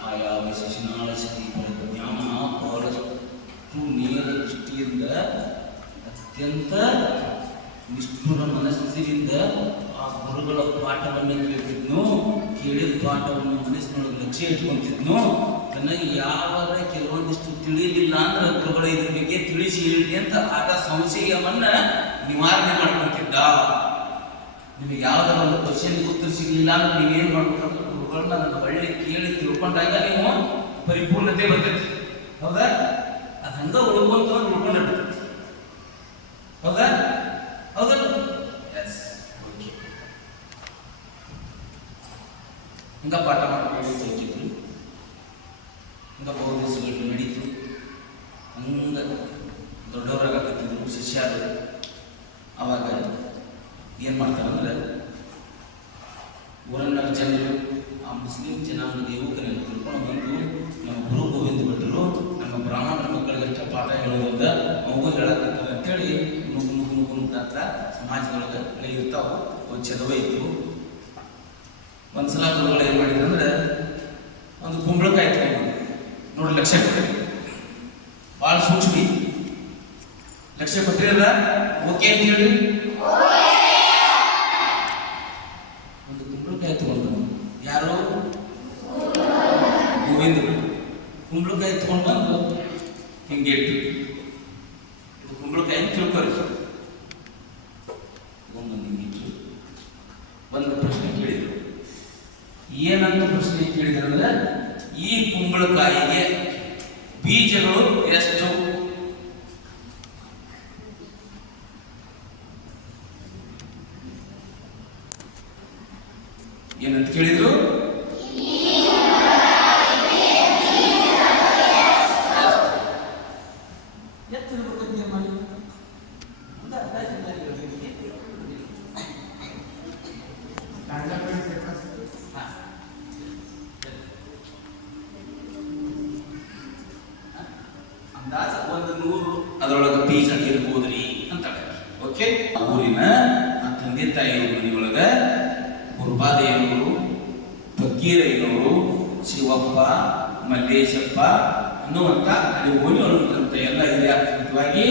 ಆಯಾ ಶಿಶುನಾಳ ಶ್ರೀಪರ ಜ್ಞಾನ ಬಹಳಷ್ಟು ನೇರ ದೃಷ್ಟಿಯಿಂದ, ಅತ್ಯಂತ ನಿಷ್ಠುರ ಮನಸ್ಸಿನಿಂದ ಆ ಗುರುಗಳ ಪಾಠವನ್ನು ಕೇಳ್ತಿದ್ನು. ಕೇಳಿದ ಪಾಠವನ್ನು ಮನಸ್ಸಿನೊಳಗೆ ಲಕ್ಷ್ಯ ಇಟ್ಕೊಂತಿದ್ನು. ನನಗೆ ಯಾವಾಗ ಕೆಲವೊಂದಿಷ್ಟು ತಿಳಿಲಿಲ್ಲ ಅಂದ್ರೆ ಗುರುಗಳ ಇದ್ರ ಬಗ್ಗೆ ತಿಳಿಸಿ ಹೇಳಿ ಅಂತ ಆಗ ಸಂಶಯವನ್ನ ನಿವಾರಣೆ ಮಾಡ್ಕೊಂತಿದ್ದ. ನಿಮಗೆ ಯಾವ್ದಾರ ಒಂದು ಕ್ವಶನ್ ಉತ್ತರ ಸಿಗಲಿಲ್ಲ ಅಂದ್ರೆ ನೀವೇನ್ ಮಾಡ್ಬೇಕಂದ್ರೆ ಗುರುಗಳನ್ನ ನನ್ನ ಒಳ್ಳೆ ಕೇಳಿ ತಿಳ್ಕೊಂಡಾಗ ನೀವು ಪರಿಪೂರ್ಣತೆ ಬರ್ತೈತಿ. ಹೌದಾ? ಅದು ಹಂಗ ಉಳ್ಕೊಂಡಿರ್ತೈತಿ. ಹೌದಾ? ಹೌದಾ? Yes, okay. ಹಂಗ ಪಾಠ ಮಾಡ್ಕೊಂಡು ಹೋಗಿದ್ರು. ಹಂಗ ಬಹು ದಿವಸಗಳು ನಡೀತು. ಹಂಗ ದೊಡ್ಡವರಾಗತ್ತಿದ್ರು ಶಿಷ್ಯರು. ಅವಾಗ ಏನು ಮಾಡ್ತಾರಂದ್ರೆ, ಊರನ್ನ ಜನರು ಆ ಮುಸ್ಲಿಂ ಜನಾಂಗದ ಯುವಕರನ್ನು ತಿಳ್ಕೊಂಡು ಬಂದು ನಮ್ಮ ಗುರು ಗೋವಿಂದ ಭಟ್ರು ನಮ್ಮ ಬ್ರಾಹ್ಮಣರ ಮಕ್ಕಳಿಗಷ್ಟೇ ಪಾಠ ಹೇಳೋದ್ರಿಂದ ಮಗು ಹೇಳಕತ್ತಾರೆ ಅಂತೇಳಿ ಅಂತ ಸಮಾಜದೊಳಗೆ ಇರ್ತಾವೆ. ಒಂದು ಚದವ ಇತ್ತು. ಒಂದ್ಸಲ ಗುರುಗಳು ಏನು ಮಾಡಿದ್ರು ಅಂದ್ರೆ, ಒಂದು ಕುಂಬಳಕಾಯಿ ತಗೊಂಡು ನೋಡಿ, ಲಕ್ಷ್ಯ ಕೊಟ್ಟರೆ ಭಾಳ ಸೂಕ್ಷ್ಮಿ, ಲಕ್ಷ್ಯ ಕೊಟ್ಟಿರಲ್ಲ, ಓಕೆ ಅಂತ ಹೇಳಿ ಒಂದು ಕುಂಬಳಕಾಯಿ ತಗೊಂಡು, ಯಾರು ಗೋವಿಂದ ಕುಂಬಳಕಾಯಿ ತಗೊಂಡು ಬಂದು ಹಿಂಗೆ ಇಟ್ಟು, ಇದು ಕುಂಬಳಕಾಯಿ ತಿಳ್ಕೊರಿ, ಹಿಂಗಿಟ್ಟು ಒಂದು ಪ್ರಶ್ನೆ ಕೇಳಿದ್ರು. ಏನಂತ ಪ್ರಶ್ನೆ ಕೇಳಿದ್ರಂದ್ರೆ, ಈ ಕುಂಬಳಕಾಯಿಗೆ ಬೀಜಗಳು ಎಷ್ಟು? ಏನಂತ ಕೇಳಿದ್ರು? ಅಂದಾಜ 100 ಅದರೊಳಗೆ ಬೀಜ ಇರ್ಬೋದ್ರಿ ಅಂತ. ಓಕೆ, ಊರಿನ ತಂದೆ ತಾಯಿ ಮನೆಯೊಳಗ ಗುರುಪಾದಯ್ಯನವರು, ಫಕೀರಯ್ಯನವರು, ಶಿವಪ್ಪ, ಮಲ್ಲೇಶಪ್ಪ ಅನ್ನುವಂಥ ಅಲ್ಲಿ ಓಣಿಯೊಳಗಂತ ಎಲ್ಲ ಹಿರಿಯಾಗಿ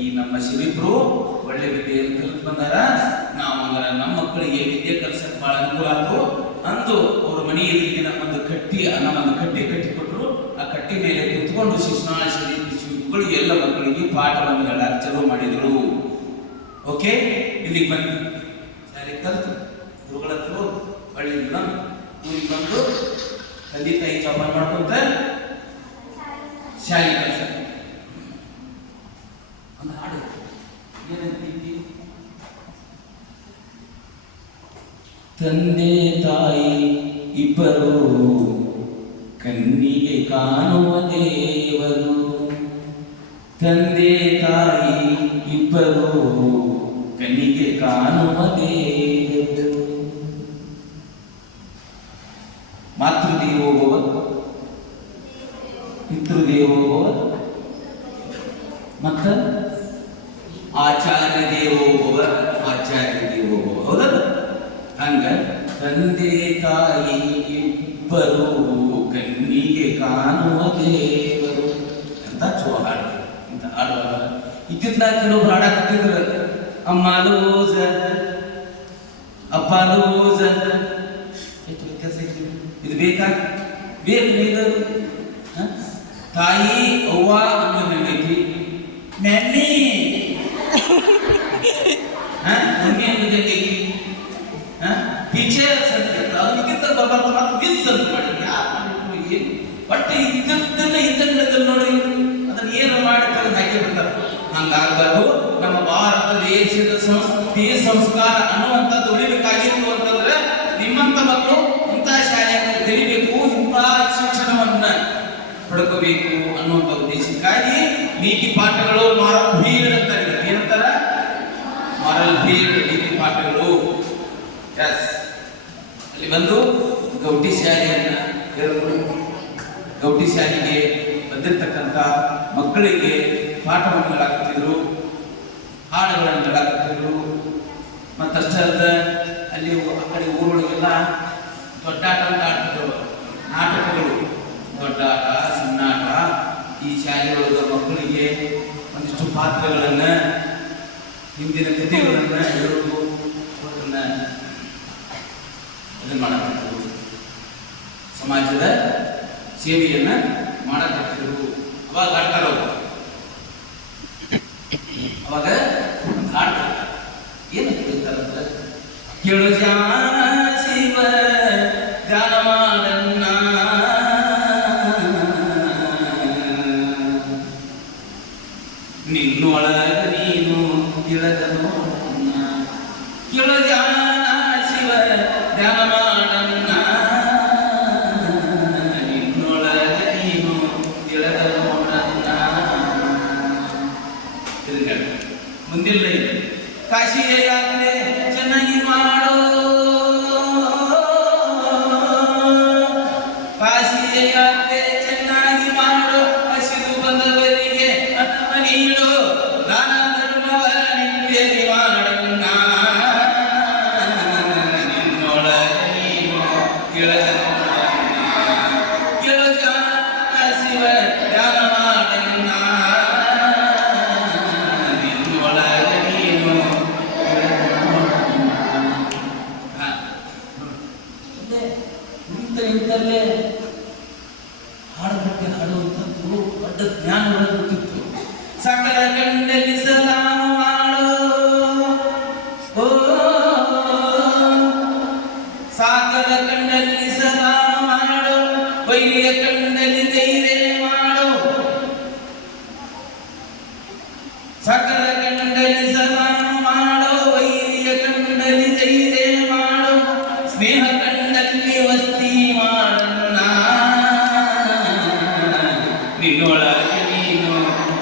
ಈ ನಮ್ಮ ಶಿವರಿಬ್ರು ಒಳ್ಳೆ ವಿದ್ಯೆಯನ್ನು ಕಲಿತು ಬಂದಾರ. ನಾವು ಅಂದ್ರೆ ನಮ್ಮ ಮಕ್ಕಳಿಗೆ ವಿದ್ಯೆ ಕಲಿಸಕ್ಕೆ ಬಹಳ ಅನುಕೂಲ ಆಯ್ತು ಅಂದು ಅವ್ರ ಮನೆ ಎದುರಿಗೆ ನಮ್ಮೊಂದು ಕಟ್ಟಿ ಕಟ್ಟಿಕೊಟ್ರು. ಆ ಕಟ್ಟಿ ಮೇಲೆ ಕುತ್ಕೊಂಡು ಶಿಶುನಾಳ ಶಿವಗಳು ಎಲ್ಲ ಮಕ್ಕಳಿಗೆ ಪಾಠವನ್ನು ಹೇಳಕ್ಕೆ ಚಾಲೂ ಮಾಡಿದ್ರು. ಓಕೆ, ಇಲ್ಲಿಗೆ ಬನ್ನಿ, ಶಾಲೆ ಕಲಿತು ಗುರುಗಳ ಹತ್ರ ಒಳ್ಳೆ ಊರಿಗೆ ಬಂದು ತಂದೆ ತಾಯಿ ಜೋಪಾನ ಮಾಡ್ಕೊಂತ ಶಾಲೆ ಕೆಲಸ ಒಂದು ಹಾಡು ಏನಂತೀವಿ? ತಂದೆ ತಾಯಿ ಇಬ್ಬರು ಕಣ್ಣಿಗೆ ಕಾಣುವ ದೇವರು, ತಂದೆ ತಾಯಿ ಇಬ್ಬರು ಕಣ್ಣಿಗೆ ಕಾಣುವ ದೇವರು. ಮಾತೃದೇವೋಭವ, ಪಿತೃದೇವೋಭವ, ಮತ್ತ ಆಚಾರ್ಯ ದೇವೋಭವ, ಆಚಾರ್ಯ ದೇವೋಭವ. ಹೌದಲ್ಲ? ಹಂಗ ತಂದೆ ತಾಯಿ ಇಬ್ಬರು ಕಣ್ಣಿಗೆ ಕಾಣುವ ದೇವರು ಅಂತ ಚೋ ಹಾಡು. ಇಂಥ ಹಾಡು ಇತ್ತಿದ್ದಾಗ ಕೆಲವು ಹಾಡಾಕತ್ತಿದ್ರ, ಅಮ್ಮ ಲೂಸ, ಅಪ್ಪ ಲೂಸ, ವ್ಯತ್ಯಾಸ ಐತಿ. ಇದು ಬೇಕಾ? ಬೇಕು. ತಾಯಿ ಅವ್ವ ಅನ್ನೋದು ಹೆಂಗೈತಿ? ಮ್ಯಾಮಿ ಮಮ್ಮಿ ಅನ್ನೋದು ಹೆಂಗೈತಿ? ಟೀಚರ್ಸ್ ಅಂತ ಅದಕ್ಕಿಂತ ಬರ್ಬಾರ್ದು ಮಿಸ್ ಅಂತ ಮಾಡಿ ಏನು ಬಟ್ ಇದ್ದಂಗೆ ನೋಡಿ ಅದನ್ನ ಏನು ಮಾಡಿ ತೆಗೆದು ಹಾಕಿ ಬಿಡ್ತಾರೆ. ಹಂಗಾಗಬಾರ್ದು. ನಮ್ಮ ಭಾರತ ದೇಶದ ಸಂಸ್ಕೃತಿ ಸಂಸ್ಕಾರ ಅನ್ನುವಂಥದ್ದು ಉಳಿಬೇಕಾಗಿತ್ತು ಅಂತಂದ್ರೆ ನಿಮ್ಮಂತ ಮಕ್ಕಳು ಇಂಥ ಶಾಲೆಯನ್ನು ಕಲಿಬೇಕು, ಇಂಥ ಶಿಕ್ಷಣವನ್ನ ಪಡ್ಕೋಬೇಕು ಅನ್ನುವಂಥ ಉದ್ದೇಶಕ್ಕಾಗಿ ನೀತಿ ಪಾಠಗಳು ಮಾರಲ್ ಭೀಡ್ ಅಂತ ಏನಂತಾರ? ಮಾರಲ್ ಭೀಡ್ ನೀತಿ ಪಾಠಗಳು. ಎಸ್, ಅಲ್ಲಿ ಬಂದು ಗೌಟಿ ಶಾಲೆಯನ್ನ ಗೌಟಿ ಶಾಲೆಗೆ ಬಂದಿರತಕ್ಕಂಥ ಮಕ್ಕಳಿಗೆ ಪಾಠವನ್ನು ಹೇಳಾಕತ್ತಿದ್ರು, ಹಾಡುಗಳನ್ನು ಹೇಳಾಕತ್ತಿದ್ರು. ಮತ್ತಷ್ಟೇ ಅಲ್ಲದ ಅಲ್ಲಿ ಆ ಕಡೆ ಊರೊಳಗೆಲ್ಲ ದೊಡ್ಡಾಟ ಅಂತ ಆಡ್ತಿದ್ರು, ನಾಟಕಗಳು, ದೊಡ್ಡಾಟ ಸಣ್ಣಾಟ. ಈ ಶಾಲೆಯೊಳಗ ಮಕ್ಕಳಿಗೆ ಒಂದಿಷ್ಟು ಪಾತ್ರಗಳನ್ನ ಹಿಂದಿನ ಕಥೆಗಳನ್ನ ಹೇಳೋದು ಅದನ್ನ ಮಾಡಕತ್ತಿದ್ರು. ಸಮಾಜದ ಸೇವೆಯನ್ನ ಮಾಡಕತ್ತಿದ್ರು. ಅವಾಗ ಆಡ್ತಾರ ಅವಾಗ ಹಾಡ್ತಾರೆ. ಏನಂತ ಹೇಳ್ತಾರಂದ್ರೆ, ಕೇಳು ಜಾನ ಶಿವ ಜಾನ ಮಾಡನ್ನ ನಿನ್ನೊಳಗ ನೀನು ತಿಳದನು. ಕೇಳು ಜಾನ ಶಿವ ಧ್ಯಾನ ಮಾಡನ್ನ ನಿನ್ನೊಳಗ ನೀನು ತಿಳದನು. ಮುಂದಿಲ್ಲ ಕಾಶಿಯ ಯಾತ್ರೆ ಚೆನ್ನಾಗಿ ಮಾಡೋ, ಕಾಶಿಯ ಯಾತ್ರೆ ಚೆನ್ನಾಗಿ ಮಾಡೋ, ಹಸಿದು ಬಂದವರಿಗೆ ಅನ್ನ ನೀಡು, ದಾನ ಧರ್ಮವ ನಿಂದೇರಿ ಮಾಡಣ್ಣ ನಿನ್ನೊಳಗ ನೀನು ತಿಳದನು. ಕೇಳು ಜಾನ ಶಿವ ಧ್ಯಾನ ಮಾಡಣ್ಣ ಇಂಥಲ್ಲೇ ಹಾಡುಗಟ್ಟೆ ಹಾಡುವಂಥದ್ದು ದೊಡ್ಡ ಜ್ಞಾನ ಒಳಗುತ್ತಿತ್ತು. ಸಕಲ ಕಂಡಲ್ಲಿ ಸಲಾಮ ಮಾಡೋ, ಸಾಕರ ಕಂಡಲ್ಲಿ ಸಲಾಮ ಮಾಡೋ, ವೈರಿಯ ಕಂಡಲ್ಲಿ ಧೈರ್ಯ ಮಾಡೋ. ಸಕಲ ಕಂಡಲ್ಲಿ ಸಲಾಮ ಮಾಡೋ, ವೈರಿಯ ಕಂಡಲ್ಲಿ ಧೈರ್ಯ ಮಾಡೋ, ಸ್ನೇಹ ಕಂಡಲ್ಲಿ ವಸ್ತಿ ಮಾಡಣ್ಣ ನಿನ್ನೊಳಗ ನೀನು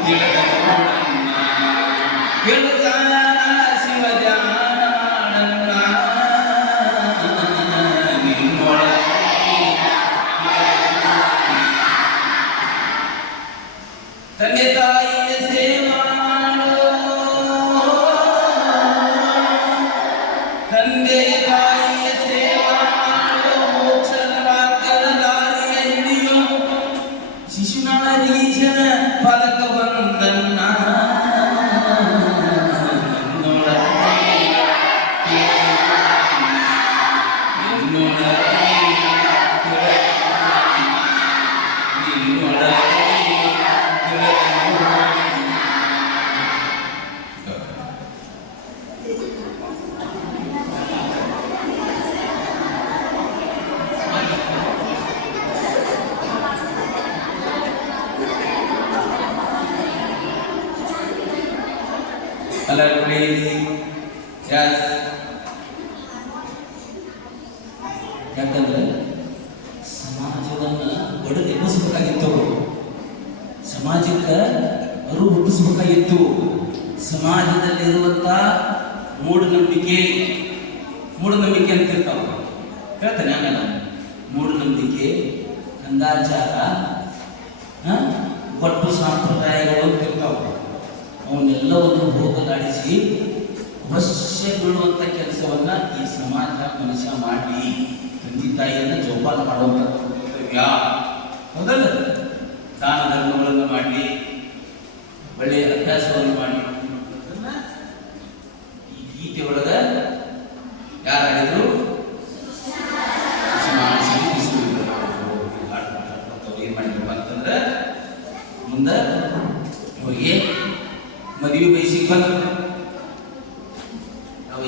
ತಿಳದೋಡಣ್ಣ. ಕೇಳು ಜಾನ ಶಿವ ಧ್ಯಾನ ಮಾಡಣ್ಣ ನಿನ್ನೊಳಗ ತಂದೆ ತಾಯಿಯ ಸೇವಾ ಮಾಡೋ, ತಂದೆ ತಾಯಿಯ ಸೇವಾ ಮಾಡೋ, ಮೋಕ್ಷದ ಮಾರ್ಗದ ದಾರಿಯ ಹಿಡಿಯೋ, ಶಿಶುನಾಳೀಶನ ಪದಕ ಬಂದನ್ನ Hello, please. Yes. ಯಾಕಂದ್ರೆ ಸಮಾಜವನ್ನ ಒಡೆದು ಎಬ್ಬಿಸಬೇಕಾಗಿತ್ತು, ಸಮಾಜಕ್ಕೆ ಅರು ಹುಟ್ಟಿಸಬೇಕಾಗಿತ್ತು. ಸಮಾಜದಲ್ಲಿರುವಂತ ಮೂಢನಂಬಿಕೆ ಅಂತ ಇರ್ತಾವ, ಹೇಳ್ತಾನೆ ಆಮೇಲೆ. ಮೂಢನಂಬಿಕೆ, ಅಂದಾಚಾರ, ಒಟ್ಟು ಸಂಪ್ರದಾಯಗಳು ಅಂತ ಇರ್ತಾವ. ಅವನ್ನೆಲ್ಲವನ್ನು ಹೋಗಲಾಡಿಸಿ ಅವಶ್ಯ ಬೀಳುವಂಥ ಕೆಲಸವನ್ನ ಈ ಸಮಾಜ ಮನುಷ್ಯ ಮಾಡಿ ತಂದೆ ತಾಯಿಯನ್ನ ಜೋಪಾನ ಮಾಡುವಂಥ ಕರ್ತವ್ಯ. ಹೌದಲ್ಲ? ದಾನ ಧರ್ಮಗಳನ್ನು ಮಾಡಿ ಒಳ್ಳೆಯ ಅಭ್ಯಾಸವನ್ನು ಮಾಡಿ ಈ ಗೀತೆ ಒಳಗ ಯಾರು ಹೇಳಿದ್ರು?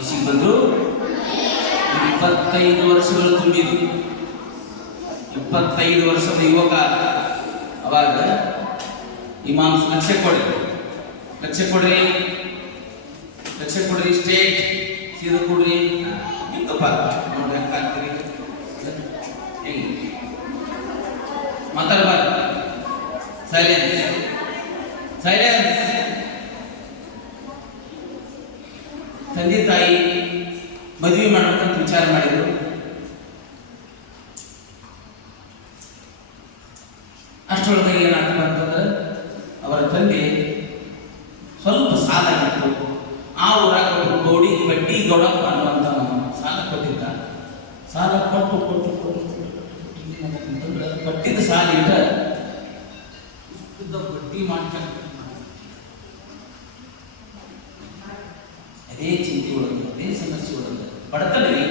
ವಯಸ್ಸಿಗೆ ಬಂದರು. 25 ವರ್ಷಗಳು ತುಂಬಿದ್ರು. 25 ವರ್ಷದ ಯುವಕ. ಅವಾಗ ಇಮಾಮ್ಸ್ ಲಕ್ಷ ಕೊಡ್ರಿ ಸ್ಟೇಟ್ ಸೀದಾ ಕೊಡ್ರಿ ಇಂತಪ್ಪ ನೋಡಿ ಹಾಕ್ತೀರಿ ಹೆಂಗೆ ಮಾತಾಡಬಾರ್ದು. ಸೈಲೆನ್ಸ್. ತಂದೆ ತಾಯಿ ಮದುವೆ ಮಾಡ್ಬೇಕಂತ ವಿಚಾರ ಮಾಡಿದ್ರು. ಅಷ್ಟರೊಳಗೆ ಏನಾಗ್ತದೆ ಅಂತಂದ್ರೆ ಅವರ ತಂದೆ ಸ್ವಲ್ಪ ಸಾಲ ಇತ್ತು. ಆ ಊರಾಗ ಗೌಡಿ ಬಡ್ಡಿ ಗೌಡಪ್ಪ ಅನ್ನುವಂಥ ಸಾಲ ಕೊಟ್ಟಿದ್ದ. ಸಾಲ ಕೊಟ್ಟು ಕಟ್ಟಿದ ಸಾಲ ಇಟ್ಟ ಬಡ್ಡಿ ಮಾಡ್ಕೊಂಡು ಅದೇ ಚಿಂತೆ ಒಳಗೆ, ಅದೇ ಸಮಸ್ಯೆ ಒಳಗೆ ಬಡತನ ರೀ.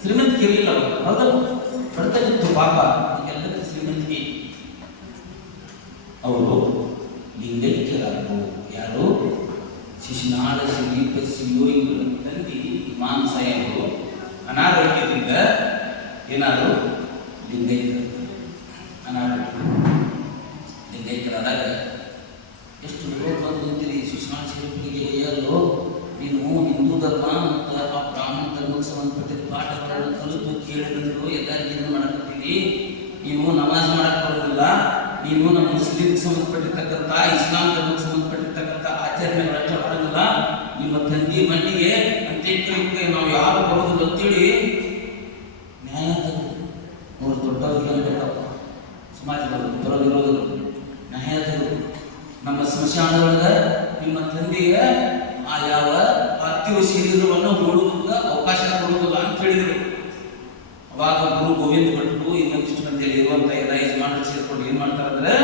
ಶ್ರೀಮಂತಿಕೆ ಇರಲಿಲ್ಲ ಅವರು. ಹೌದಲ್ಲ, ಬಡತನ ಇತ್ತು ಪಾಪ. ಎಲ್ಲರಿಗೂ ಶ್ರೀಮಂತಿಕೆ. ಅವರು ಲಿಂಗೈಕ್ಯರಾದರು. ಯಾರು? ಶಿಶುನಾಳ ಶ್ರೀಪ ಶಿವಯೋಗಿಗಳ ತಂದೆ ಇಮಾಮ್ ಸಾಹೇಬರು ಅನಾರೋಗ್ಯದಿಂದ ಏನಾದ್ರು ಲಿಂಗೈಕ್ಯರಾದಾಗ ಎಷ್ಟು ರೋಗ ಬಂದು ನಿಂತಿರಿ ಶಿಶುನಾಳ ಶ್ರೀಪರಿಗೆ. ಎಲ್ಲೋ ನೀನು ಹಿಂದೂ ಧರ್ಮ ಮತ್ತು ಆ ಬ್ರಾಹ್ಮಣ ಧರ್ಮಕ್ಕೆ ಸಂಬಂಧಪಟ್ಟಿದ್ದ ಪಾಠಗಳನ್ನು ಕಲಿತು ಕೇಳಿದ್ರು ಎಲ್ಲರಿಗೂ ಏನು ಮಾಡಕತ್ತೀರಿ. ನೀವು ನಮಾಜ್ ಮಾಡಕ್ ಬರೋದಿಲ್ಲ. ನೀನು ನಮ್ಮ ಮುಸ್ಲಿಮ್ಗೆ ಸಂಬಂಧಪಟ್ಟಿರ್ತಕ್ಕಂಥ ಇಸ್ಲಾಂ ಧರ್ಮಕ್ಕೆ ಸಂಬಂಧಪಟ್ಟಿರ್ತಕ್ಕಂಥ ಆಚರಣೆಗಳಷ್ಟ ಬರೋದಿಲ್ಲ. ನಿಮ್ಮ ತಂದೆ ಮಣ್ಣಿಗೆ ಅಂತ್ಯಕ್ರಿಯೆಗೆ ನಾವು ಯಾರು ಬರೋದಿಲ್ಲ ಅಂತೇಳಿ ನ್ಯಾಯ ತಂದು ನೋಡಿ. ದೊಡ್ಡವ್ರಿಗೆ ಅನ್ಬೇಕಪ್ಪ ಸಮಾಜದಲ್ಲಿ ಬರೋದಿರೋದಿಲ್ಲ. ನ್ಯಾಯ ತಂದು ನಮ್ಮ ಸ್ಮಶಾನದೊಳಗೆ ನಿಮ್ಮ ತಂದೆಗೆ ಆ ಯಾವ ಪಾರ್ಥಿವ ಶರೀರವನ್ನು ನೋಡುವುದಿಲ್ಲ, ಅವಕಾಶ ಕೊಡುವುದಿಲ್ಲ ಅಂತ ಹೇಳಿದರು. ಅವಾಗ ಗುರು ಗೋವಿಂದ ಭಟ್ರು ಇನ್ನೊಂದಿಷ್ಟು ಮಂದಿಯಲ್ಲಿ ಇರುವಂತ ಎಲ್ಲ ಯಜಮಾನರು ಸೇರ್ಕೊಂಡು ಏನ್ ಮಾಡ್ತಾರೆ ಅಂದ್ರೆ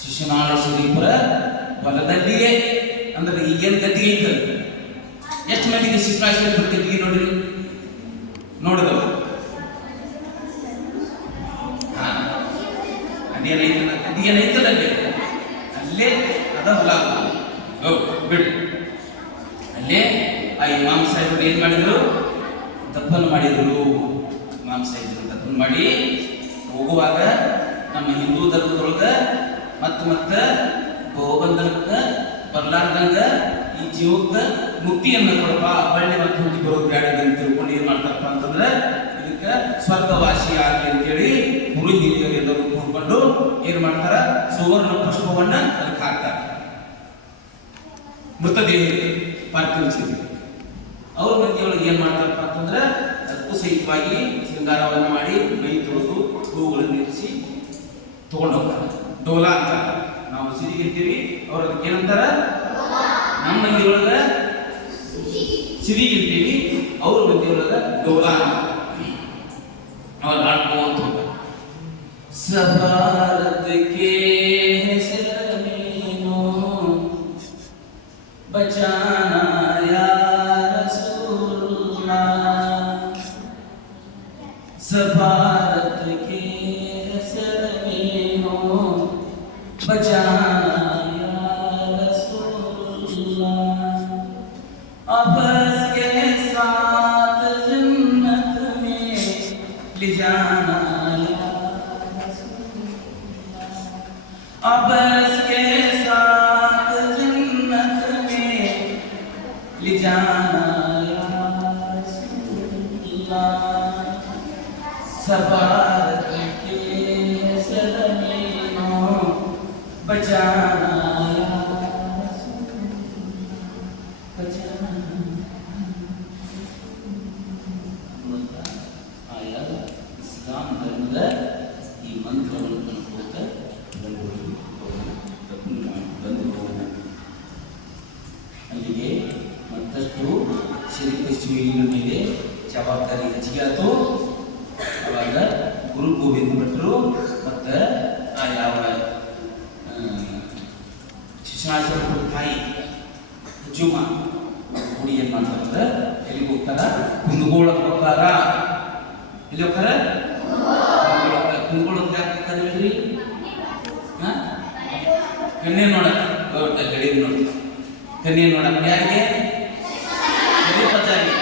ಶಿಶುನಾಳ ಶರೀಫರ ಬಲದಂಡಿಗೆ ಅಂದ್ರೆ ಈಗೇನು ಗದ್ದಿಗೆ ಇದ್ದಾರೆ. ಎಷ್ಟು ಮಂದಿಗೆ ಶಿಶುನಾಳ ಶರೀಫರ ಗದ್ದಿಗೆ ನೋಡ್ರಿ? ನೋಡಿದವ ಅದೇನೈತಲ್ಲ ಅಲ್ಲೇ ಅದ ಹೊಲ ಬಿಡು. ಅಲ್ಲೇ ಆ ಇಮಾಮ್ ಸಾಹೇಬರು ಏನ್ ಮಾಡಿದ್ರು? ದಫನ್ ಮಾಡಿದ್ರು. ಇಮಾಮ್ ಸಾಹೇಬರು ದಫನ್ ಮಾಡಿ ಹೋಗುವಾಗ ನಮ್ಮ ಹಿಂದೂ ಧರ್ಮದೊಳಗ ಮತ್ತೆ ಗೋಬಂಧನಕ್ಕೆ ಬರ್ಲಾರ್ದಂಗ ಈ ಜೀವಕ್ಕೆ ಮುಕ್ತಿಯನ್ನು ಕೊಡಪ್ಪ, ಬಳ್ಳಿ ಮತ್ತೆ ಹುಟ್ಟಿ ಬರೋದು ಬ್ಯಾಡ ಅಂತ ತಿಳ್ಕೊಂಡು ಏನ್ ಮಾಡ್ತಾರಪ್ಪ ಅಂತಂದ್ರೆ ಇದಕ್ಕೆ ಸ್ವರ್ಗವಾಸಿ ಆಗಲಿ ಅಂತೇಳಿ ಗುರು ಹಿರಿಯರೆಲ್ಲರೂ ಕೂಡ್ಕೊಂಡು ಏನ್ ಮಾಡ್ತಾರ? ಸುವರ್ಣ ಪುಷ್ಪವನ್ನ ಅದಕ್ಕೆ ಹಾಕ್ತಾರೆ. ಮೃತದೇಹ ಪಾರ್ಥಿವ ಶರೀರ. ಅವ್ರ ಮಂದಿಯೊಳಗೆ ಏನ್ ಮಾಡ್ತಾರಪ್ಪ ಅಂತಂದ್ರೆ ಅದಕ್ಕೂ ಸಹಿತವಾಗಿ ಶೃಂಗಾರವನ್ನು ಮಾಡಿ ಮೈ ತೊಳೆದು ಹೂಗಳನ್ನು ಇರಿಸಿ ತಗೊಂಡು ಹೋಗ್ತಾರೆ. ಡೋಲ ಅಂತ ನಾವು ಸಿರಿಗಿರ್ತೀವಿ, ಅವ್ರ ಅದಕ್ಕೆ ಏನಂತಾರ? ನಮ್ಮ ಮಂದಿಯೊಳಗ ಸಿರಿಗಿರ್ತೀವಿ, ಅವ್ರ ಮಂದಿಯೊಳಗ ಡೋಲ ಅವ್ರು ಆಡ್ಕೊಂತ ಹೋಗ್ತಾರೆ. ಸಭಾರತಕ್ಕೆ ಹೆಸರನೇನೋ ಬಚಾನಾ ಯಾ ರಸೂಲುಲ್ಲಾ. ಸಭಾರತ ಕೆ ಹೆಸರನೇನೋ ಬಚಾನಾ ಯಾ ರಸೂಲುಲ್ಲಾ. ಅಬಸ್ ಕೆ ಸಾತ್ ಜನ್ನತ್ में ले जाना या रसूलुल्लाह. अबस के साथ जन्नत में ले जाना या रसूलुल्लाह. सबारत के सदमेनो बचाना या रसूलुल्लाह. बचाना आया इस्लाम ಧರ್ಮದ ಈ ಮಂತ್ರವನ್ನು ಕಲಿತ ಅಲ್ಲಿಗೆ ಮತ್ತಷ್ಟು ಶಿವನ ಮೇಲೆ ಜವಾಬ್ದಾರಿ ಹೆಚ್ಚಿಗೆ ಆಯಿತು. ಅವಾಗ ಗುರು ಗೋವಿಂದ ಭಟ್ರು ಮತ್ತು ಆ ಯಾವ ಶಿಶುನಾಳ ತಾಯಿ ಜುಮ ಹುಡಿ ಏನ್ ಮಾಡ್ತಾರಂದ್ರೆ ಎಲ್ಲಿಗೆ ಹೋಗ್ತಾರ? ಕುಂದಗೋಳಕ್ಕೆ ಹೋಗ್ತಾರ. ಎಲ್ಲಿ ಹೋಗ್ತಾರ? ಕುಂದಗೋಳಕ್ಕೆ ಯಾಕೆ ಹೋಗ್ತಾರೆ ಹೇಳ್ರಿ? ಕನ್ಯೆ ನೋಡಕ್ ಗಡಿ ನೋಡಿ ಕನ್ಯೆ ನೋಡಕ್ ಯಾರಿಗೆ? ಪೂಜಾರಿ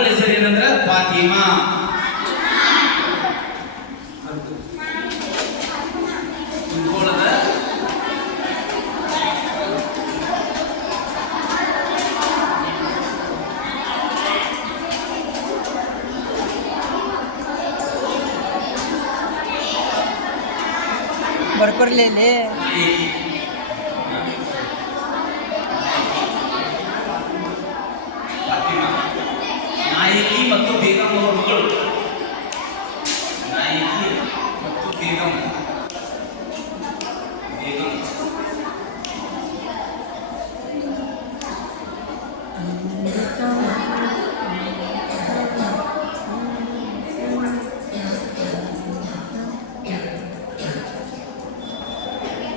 ಮಗಳ ಹೆಸರು ಏನಂದ್ರ ಫಾತಿಮಾ. ಕುಂದಗೋಳದ ಬರ್ಕೊರ್ಲೇಲಿ ನಾಯಕಿ ಮತ್ತು ಬೇಗಂ ಅವರ ಮಗಳು. ನಾಯಕಿ ಮತ್ತು ಬೇಗಂ. ಬೇಗಂ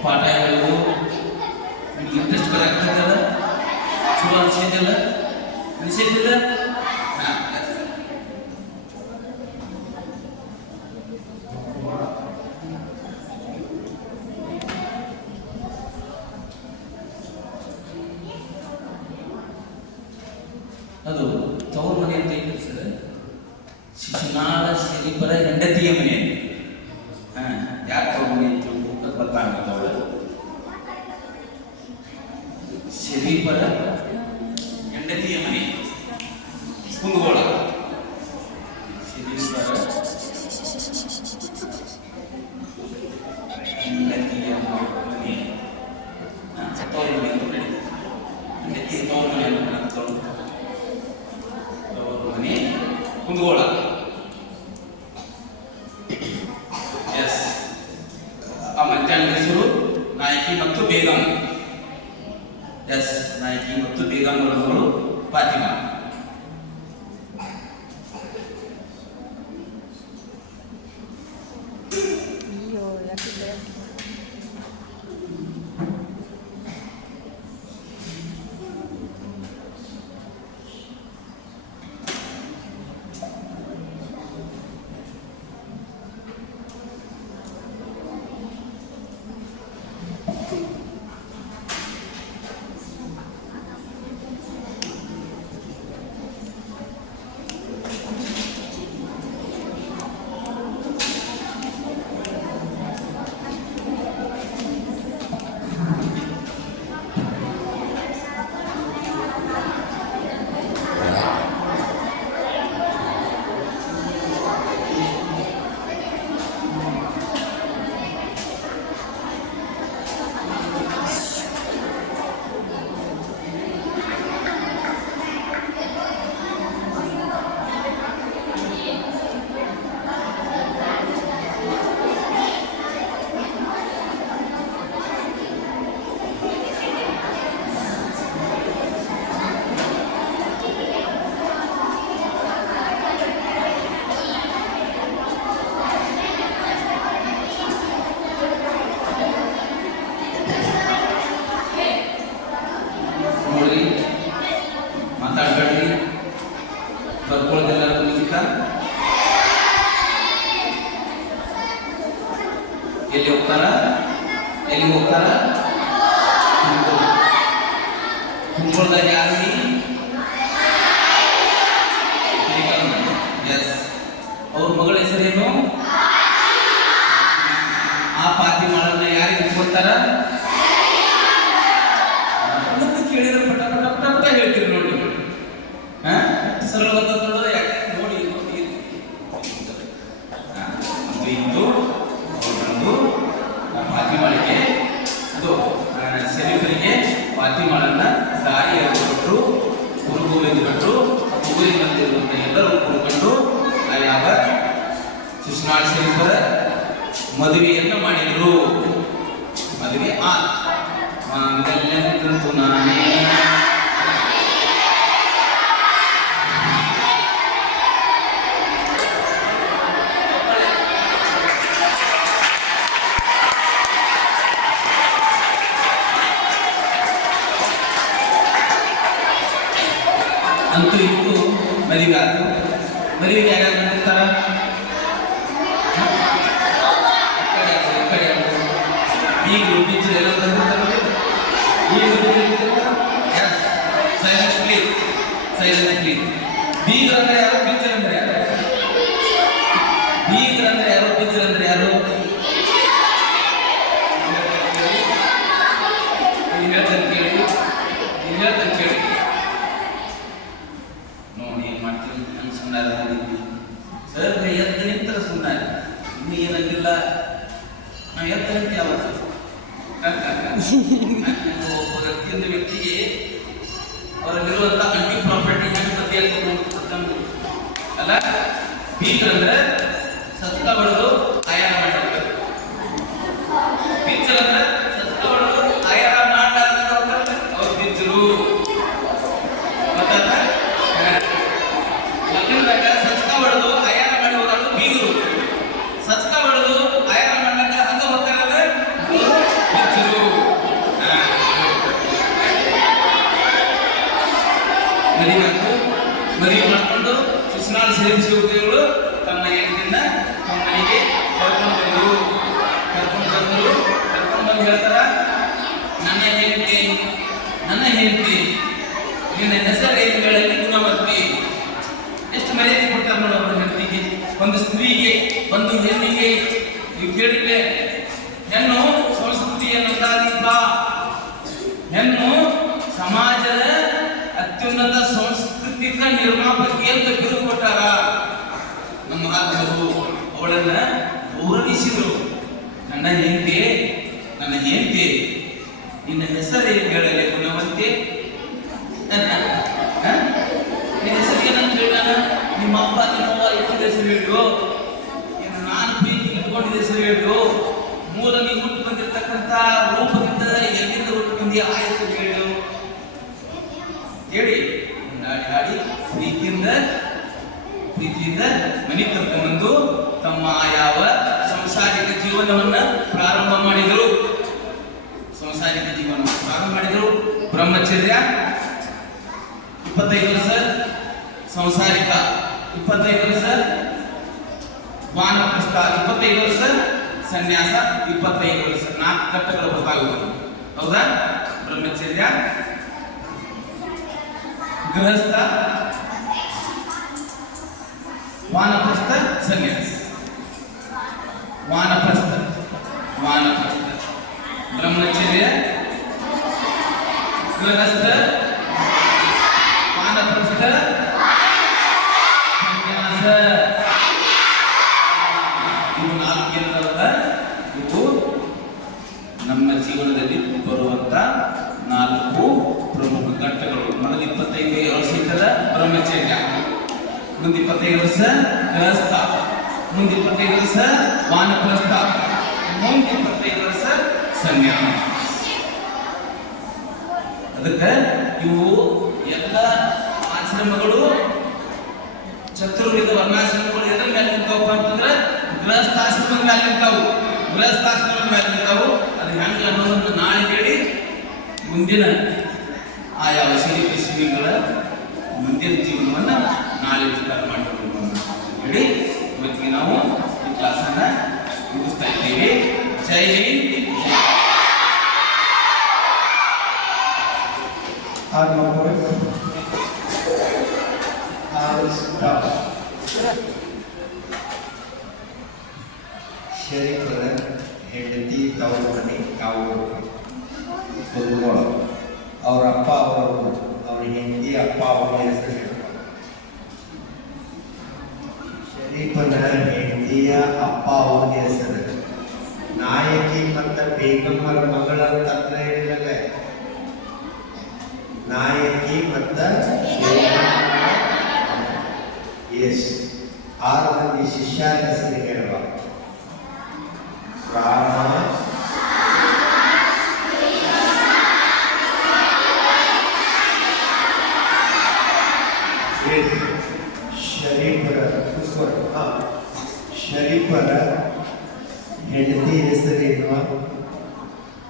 ಪಾಠ ಹೇಳೋದು ನಿಮ್ಗೆ ಇಂಟ್ರೆಸ್ಟ್ ಬರಾಕ್ತದಲ್ಲ, ಚಲೋ ಅನ್ಸೈತಲ್ಲ, ಅನಿಸೈತಿಲ್ಲ? ಅದು ತವರು ಮನೆ ಅಂತ ಹೇಳಿ ಸರ್, ಶಿಶುನಾಳ ಶರೀಫರ ಹೆಂಡತಿಯ ಮನೆ. ಯಾಕೆ ತವರು ಮನೆ ಅಂತ ಗೊತ್ತಾಗ್ತವಳು. ಶರೀಫರ ಹೆಂಡತಿಯ ಮನೆ ಕುಂದಗೋಳ. ಶರೀಫರ ಹೆಂಡತಿಯ ಮನೆ ತವರು ಮನೆ ಅಂತ ಹೇಳಿ. ಹೆಂಡತಿ ತವರು ಮನೆ ಅಂತ ಮನೆ ಕುಂದಗೋಳ. ಎಸ್, ಆ ಮಧ್ಯಾಹ್ನದ ಹೆಸರು ನಾಯಕಿ ಮತ್ತು ಬೇಗಂ. ಎಸ್, ನಾಯಕಿ ಮತ್ತು ಬೇಗಂ ಮಗಳು ಫಾತಿಮಾ. ಅಯ್ಯೋ ಯಾಕೆ ಮಾತಾಡಬೇಡ್ರಿ, ಬರ್ಕೊಳ್ಳೋದೆಲ್ಲ ಮುಗಿತಾ? ಎಲ್ಲಿ ಹೋಗ್ತಾರ? ಎಲ್ಲಿ ಹೋಗ್ತಾರ? ಕುಂದಗೋಳದಾಗ ಯಾರು? ಎಸ್, ಅವ್ರ ಮಗಳ ಹೆಸರೇನು? ಆ ಫಾತಿಮಾಳನ್ನ ಯಾರಿಗೆ ಇಟ್ಕೊಳ್ತಾರ? ಕೇಳಿದ್ರೆ ಪಟ ಪಟ ಪಟ ಪಟ ಹೇಳ್ತೀರಿ ನೋಡಿ. ಸರಳ ನೋಡಿ ನೋಡಿ ಇದ್ದು ಒಂದು ಫಾತಿಮಾಳಿಗೆ, ಅದು ಶರೀಫರಿಗೆ ಫಾತಿಮಾಳನ್ನ ದಾರಿಯಲ್ಲಿ ಕೊಟ್ಟರು, ಕುರುಗೋವಿಂದ ಕೊಟ್ಟರು. ಊರಿನಲ್ಲಿರುವಂಥ ಎಲ್ಲರೂ ಕೂತ್ಕೊಂಡು ಯಾವ ಶಿಶುನಾಳ ಶರೀಫರ ಮದುವೆಯನ್ನು ಮಾಡಿದರು. ಮದುವೆ ಮಾಂಗಲ್ಯಂತು ನಾನೇ ಅಂತೂ ಇತ್ತು ಮದುವೆ ಆಯ್ತು. ಮದುವೆಗೆ ಯಾರ್ಯಾರು ಬಂದಿರ್ತಾರ? ಈಗಲೂ ಟೀಚರ್ ಎಲ್ಲ ಬಂದಿರ್ತಾರೆ. ಈಗಲೂ ಸೈಲೆಂಟ್ಲಿ ಬೀಗರಂದ್ರೆ ಯಾರು, ಬಿಚ್ಚರಂದ್ರೆ ಯಾರು? ಬೀಗರಂದ್ರೆ ಯಾರು, ಬಿಚ್ಚರಂದ್ರೆ ಯಾರು? ಹೇಳ್ತಾನೆ ಕೇಳಿ, ಹೇಳ್ತಾನೆ ಕೇಳಿ. ನೋಡಿ ಏನ್ ಮಾಡ್ತೀನಿ, ನಂಗೆ ಸುಮ್ಮನೆ ಸರ್ ಎದ್ದು ನಿಂತರ ಸುಮ್ಮನೆ ಇನ್ನು ಏನಂಗಿಲ್ಲ. ನಾವು ಎದ್ದು ನಿಂತ ಯಾವತ್ತು ಒಬ್ಬ ವ್ಯಕ್ತಿಯಿಂದ ವ್ಯಕ್ತಿಗೆ ಅವರಲ್ಲಿರುವಂತ ಅಂಟಿ ಪ್ರಾಪರ್ಟಿ ಬಗ್ಗೆ ಅಲ್ಲ. ಬೀಗರಂದ್ರೆ ಸತ್ತ ಬಡದು ಆಯಾರ ಮಾಡಿರ್ತಾರೆ. ಪಿಚ್ಚರ್ ಅಂದ್ರೆ ಸತ್ತ ಬಡದು ಆಯಾರ ಮಾಡ್ಲಾರ್ದಂದ್ರೆ ಅವ್ರು ಪಿಚ್ಚರು. ಗೊತ್ತಾಗ ಲಗ್ನದಾಗ ಸಚ್ಕ ಬಡದು ಆಯಾರ ಮಾಡಿ ಹೋಗೋದು ಬೀಗರು. ಸಚ್ಕ ಬಡದು ಆಯಾರ ಮಾಡ್ಲಾಕ ಹಂಗ ಹೋಗ್ತಾರಲ್ಲ ಪಿಚ್ಚರು. ಮದುವೆ ಮಾಡಿಕೊಂಡು ಶಿಶುನಾಳ ಸೇರಿಸಿ ಉದ್ಯೋಗಿಗಳು ತಮ್ಮ ಹೆಂಡತಿಯಿಂದ ತಮ್ಮ ಮನೆಗೆ ಕರ್ಕೊಂಡು ಬಂದು ಹೇಳ್ತಾರ, ನನ್ನ ಹೆಂಡತಿ ನಿನ್ನ ಹೆಸರು ಏನು ಹೇಳಲಿ ಗುಣವರ್ತಿ. ಎಷ್ಟು ಮರ್ಯಾದೆ ಕೊಡ್ತಾರೆ ನೋಡು ಅವ್ರ ಹೆಂಡತಿಗೆ. ಒಂದು ಸ್ತ್ರೀಗೆ, ಒಂದು ಹೆಣ್ಣಿಗೆ ನೀವು ಕೇಳಿದ್ರೆ, ಹೆಣ್ಣು ಸಂಸ್ಕೃತಿಯನ್ನು ದೀಪ, ಹೆಣ್ಣು ಸಮಾಜದ ಅತ್ಯುನ್ನತ ಸಾಂಸ್ಕೃತಿಕ ನಿರ್ಮಾಪಕಿ ಅಂತ ಬಿರುದು ಕೊಟ್ಟಾರ ನಮ್ಮ ಮಹಾತ್ಮರು. ಅವಳನ್ನ ಗೌರವಿಸಿದರು. ನನ್ನ ಹೆಂಡತಿ ನಿನ್ನ ಹೆಸರು ಏನು ಹೇಳಲೆ ಗುಣವಂತೆ? ನಿನ್ನ ಹೆಸರಿಗೆ ನಾನು ಹೇಳ, ನಿಮ್ಮ ಅಪ್ಪ ನಿಮ್ಮವ್ವ ಎಷ್ಟು ಹೆಸರು ಹೇಳು, ನಾನು ಪ್ರೀತಿ ಇಟ್ಕೊಂಡಿದ್ದ ಹೆಸರು ಹೇಳು, ಮೂಲ ನೀವು ಹುಟ್ಟು ಬಂದಿರ್ತಕ್ಕಂಥ ರೂಪದಿಂದ ಎಲ್ಲಿಂದ ಹುಟ್ಟು ಬಂದಿ ಆ ಹೆಸರು ಹೇಳು ಹೇಳಿ ಹಾಡಿ ಪ್ರೀತಿಯಿಂದ ಮನೆ ಕರ್ಕೊಂಡು ತಮ್ಮ ಯಾವ ಸಂಸಾರಿಕ ಜೀವನವನ್ನ ಪ್ರಾರಂಭ ಮಾಡಿದರು. ಬ್ರಹ್ಮಚರ್ಯ 25 ವರ್ಷ, ಸಂಸಾರಿಕ 25 ವರ್ಷ, ವಾನಪ್ರಸ್ಥ 25 ವರ್ಷ, ಸನ್ಯಾಸ 25 ವರ್ಷ. 4 ಘಟ್ಟಗಳು ಗೊತ್ತಾಗುವುದು. ಹೌದಾ? ಬ್ರಹ್ಮಚರ್ಯ, ಗೃಹಸ್ಥ, ವಾನಪ್ರಸ್ಥ, ಸನ್ಯಾಸ. ವಾನಪ್ರಸ್ಥ ಬ್ರಹ್ಮಚರ್ಯ, ಗೃಹಸ್ಥ, ವಾನಪ್ರಸ್ಥ, ಸನ್ಯಾಸ. ಇವು 4 ಏನಲ್ಲ, ಇವು ನಮ್ಮ ಜೀವನದಲ್ಲಿ ಬರುವಂತ 4 ಪ್ರಮುಖ ಘಟ್ಟಗಳು. ಮೊದಲು 25 ವರ್ಷ ಇದ್ದದ ಬ್ರಹ್ಮಚರ್ಯ, ಮುಂದೆ 25 ವರ್ಷ ಗೃಹಸ್ಥ, ಮುಂದೆ 25 ವರ್ಷ ವಾನಪ್ರಸ್ಥ, ಮುಂದೆ 25 ವರ್ಷ ಸನ್ಯಾಸ. ಅದಕ್ಕೆ ಇವು ಎಲ್ಲ ಆಶ್ರಮಗಳು, ಚತುರ್ವಿಧ ವರ್ಣಾಶ್ರಮಗಳು ಎದ್ರ ಮೇಲೆ ನಿಂತವಪ್ಪ ಅಂತಂದ್ರೆ ಗೃಹಸ್ಥಾಶ್ರಮದ ಮೇಲೆ ನಿಂತಾವು. ಗೃಹಸ್ಥಾಶ್ರಮದ ಮೇಲೆ ನಿಂತಾವು. ಅದು ಹೆಂಗೆ ಅನ್ನೋದನ್ನು ನಾಳೆ ಹೇಳಿ ಮುಂದಿನ ಆಯಾ ವಿಷಯಗಳ ಮುಂದಿನ ಜೀವನವನ್ನ ನಾಳೆ ವಿಚಾರ ಮಾಡಿಕೊಂಡು ಹೇಳಿ ಇವತ್ತಿಗೆ ನಾವು ಈ ಕ್ಲಾಸನ್ನ ಮುಗಿಸ್ತಾ ಇದ್ದೀವಿ. ಜೈ ಹಿಂದ್. ಶರೀಫರ ಹೆಂಡತಿ ತವ್ರ ಮನೆ ಅವರು ಕುದುಗೋಳು. ಅವ್ರ ಅಪ್ಪ ಅವರು, ಅವ್ರ ಹೆಂಡತಿ ಅಪ್ಪ ಅವರ ಹೆಸರು ಹೇಳ್ತಾರೆ. ಶರೀಫನ ಹೆಂಡತಿಯ ಅಪ್ಪ ಅವರ ಹೆಸರು ನಾಯಕಿ ಮತ್ತು ಬೇಗಮ್ಮರ ಮಗಳ ತಂತ್ರ ಹೇಳಿಲ್ಲ. ನಾಯಕಿ ಮತ್ತು ಎಸ್ 6 ಮಂದಿ ಶಿಷ್ಯರ ಹೆಸರು ಹೇಳುವ. ರಾಮ, ಶರೀಫರ ಹೆಂಡತಿ ಹೆಸರೇನು?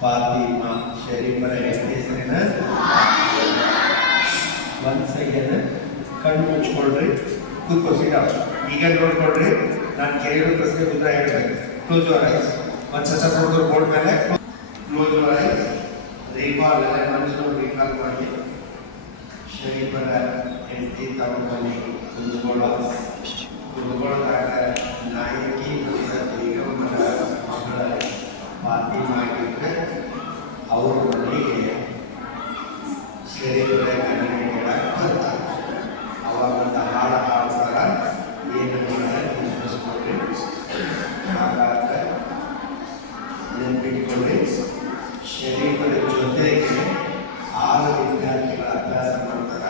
ಫಾತಿಮಾ. ಶರೀಫರ ಹೆಂಡತಿ ಹೆಸರೇನ? ಒಂದು ಸೆಕೆಂಡ್ ಕಣ್ಣು ಮುಚ್ಕೊಳ್ರಿ, ಕೂತ್ಕೋಸಿಡ. ಈಗ ನೋಡ್ಕೊಳ್ರಿ, ನಾನು ಕೇಳಿರೋ ಪ್ರಶ್ನೆ ಉತ್ತರ ಹೇಳ್ಬೇಕು. Close your ice. ಒಂದು ಸತ ನೋಡಿದ್ರು ಬೋರ್ಡ್ ಮೇಲೆ ಕ್ಲೋಸ್ ಯುವರ್ ಐಸ್. ರೀಕಾಲ್ ಎಲ್ಲ ಮನುಷ್ಯರು ರೀಕಾಲ್ ಮಾಡಿ. ಶರೀಫರ ಹೆಂಡತಿ ತಮ್ಮ ಮನೆ ಕುಂತ್ಕೊಂಡಾಗ ನಾಯಕಿ ಈಗ ಮಗಳ ಪಾರ್ಟಿ ಮಾಡಿದ್ರೆ ಅವ್ರ ಮನೆಗೆ ಶರೀರ ಬರ್ತಾರೆ. ಅವಾಗ ಒಂದು ಹಾಡು ಹಾಡ್ತಾರ, ಏನು ನೆನಪಿಸ್ಕೊಳ್ರಿ, ಹಾಗಾದ ನೆನಪಿಟ್ಕೊಳ್ಳಿ. ಶರೀರದ ಜೊತೆಗೆ 6 ವಿದ್ಯಾರ್ಥಿಗಳ ಅಭ್ಯಾಸ ಮಾಡ್ತಾರ,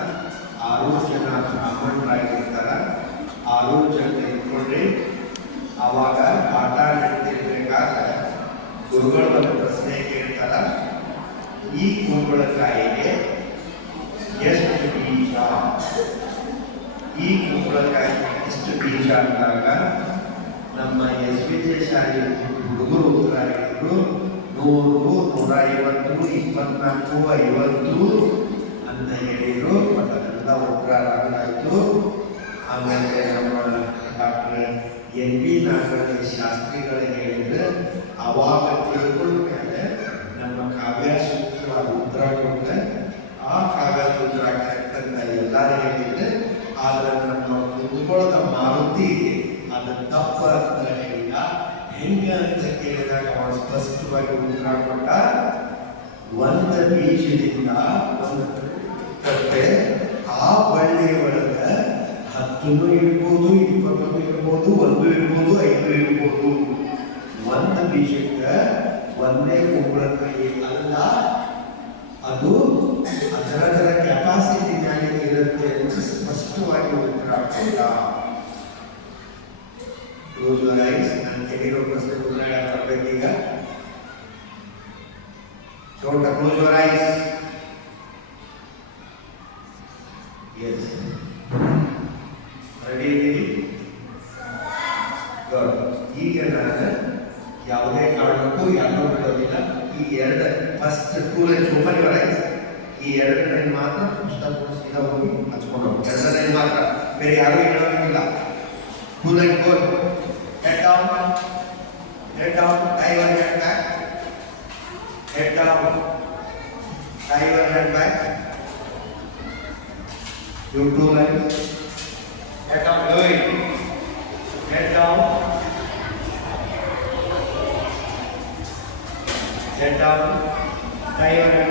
6 ಜನ ಬ್ರಾಹ್ಮಣರಾಗಿರ್ತಾರ, 6 ಜನ ಇಟ್ಕೊಂಡ್ರಿ. ಅವಾಗ ಪಾಠ ನಡೀತಿರ್ಬೇಕಾದ್ರೆ ಗುರುಗಳು ಒಂದು ಪ್ರಶ್ನೆ ಕೇಳ್ತಾರ, ಈ ಕುಂಬಳಕಾಯಿಗೆ ಎಷ್ಟು ಬೀಜ? ಈ ಕುಂಬಳಕಾಯಿಗೆ ಎಷ್ಟು ಬೀಜ ಅಂದಾಗ ನಮ್ಮ SVJ ಶಾಲೆ ಹುಡುಗರು ಉತ್ತರ ಹೇಳಿದ್ರು 100, 150, 24, 50 ಅಂತ ಹೇಳಿದ್ರು. ಮತ್ತು ಅದೆಲ್ಲ ಉತ್ತರ ಆಯಿತು. ಆಮೇಲೆ ನಮ್ಮ ಡಾಕ್ಟರ್ NB ನಾಗರಾಜ ಶಾಸ್ತ್ರಿಗಳು ಹೇಳಿದ್ರೆ ಅವಾಗ ತಿಳ್ಕೊಂಡ ಮೇಲೆ ನಮ್ಮ ಕಾವ್ಯ ಸೂತ್ರವಾಗಿ ಉತ್ತರ ಕೊಟ್ಟೆ. ಆ ಕಾವ್ಯ ಸೂತ್ರ ಕರೆಕ್ಟ್ ಅಂತ ಎಲ್ಲರೂ ಹೇಳಿದ್ರೆ, ಆದ್ರೆ ನಮ್ಮ ಕುಂತ್ಕೊಳ್ಳದ ಮಾರುತಿ ಅದು ತಪ್ಪ ಅಂತ ಹೇಳಿಲ್ಲ. ಹೆಂಗೆ ಅಂತ ಕೇಳಿದಾಗ ಅವನು ಸ್ಪಷ್ಟವಾಗಿ ಉತ್ತರ ಕೊಟ್ಟ. ಒಂದು ಬೀಜದಿಂದ ಒಂದು ಕಟ್ಟೆ, ಆ ಬಳ್ಳಿ ಒಳಗೆ 10 ಇರ್ಬೋದು, 20 ಇರ್ಬೋದು, 1 ಇರ್ಬೋದು, 5 ಇರ್ಬೋದು. ಒಂದು ಬೀಜಕ್ಕೆ ಒಂದೇ ಕುಂಬಳಕಾಯಿ ಅಲ್ಲ, ಅದು ಅದರ ಕೆಪಾಸಿಟಿ ಮ್ಯಾಲೆ ಇರುತ್ತೆ ಅಂತ ಸ್ಪಷ್ಟವಾಗಿ ಉತ್ತರ ಕೊಟ್ಟ. Close your eyes. ನಾನು ಕೇಳಿರೋ ಪ್ರಶ್ನೆ ಉತ್ತರ ಬರಬೇಕೀಗ. Don't close your eyes. Yes, ready ಇದ್ದೀರಿ? ಗುಡ್. ಈಗ ನಾನು ಯಾವುದೇ ಕಾರಣಕ್ಕೂ ಯಾರೋ ಬಿಡೋದಿಲ್ಲ. ಈ 2 first 2 lines open your eyes. ಈ 2 ಲೈನ್ ಮಾತ್ರ ಪುಸ್ತಕ ಸೀದಾ ಹೋಗಿ ಹಚ್ಕೊಂಡು ಹೋಗಿ 2 ಲೈನ್ ಮಾತ್ರ, ಬೇರೆ ಯಾರು ಹೇಳೋದಿಲ್ಲ. 2 line goal. Head down, tie your head back. Head down, tie your head back. You 2 lines. Head down, do it. Head down. Head down, tie your head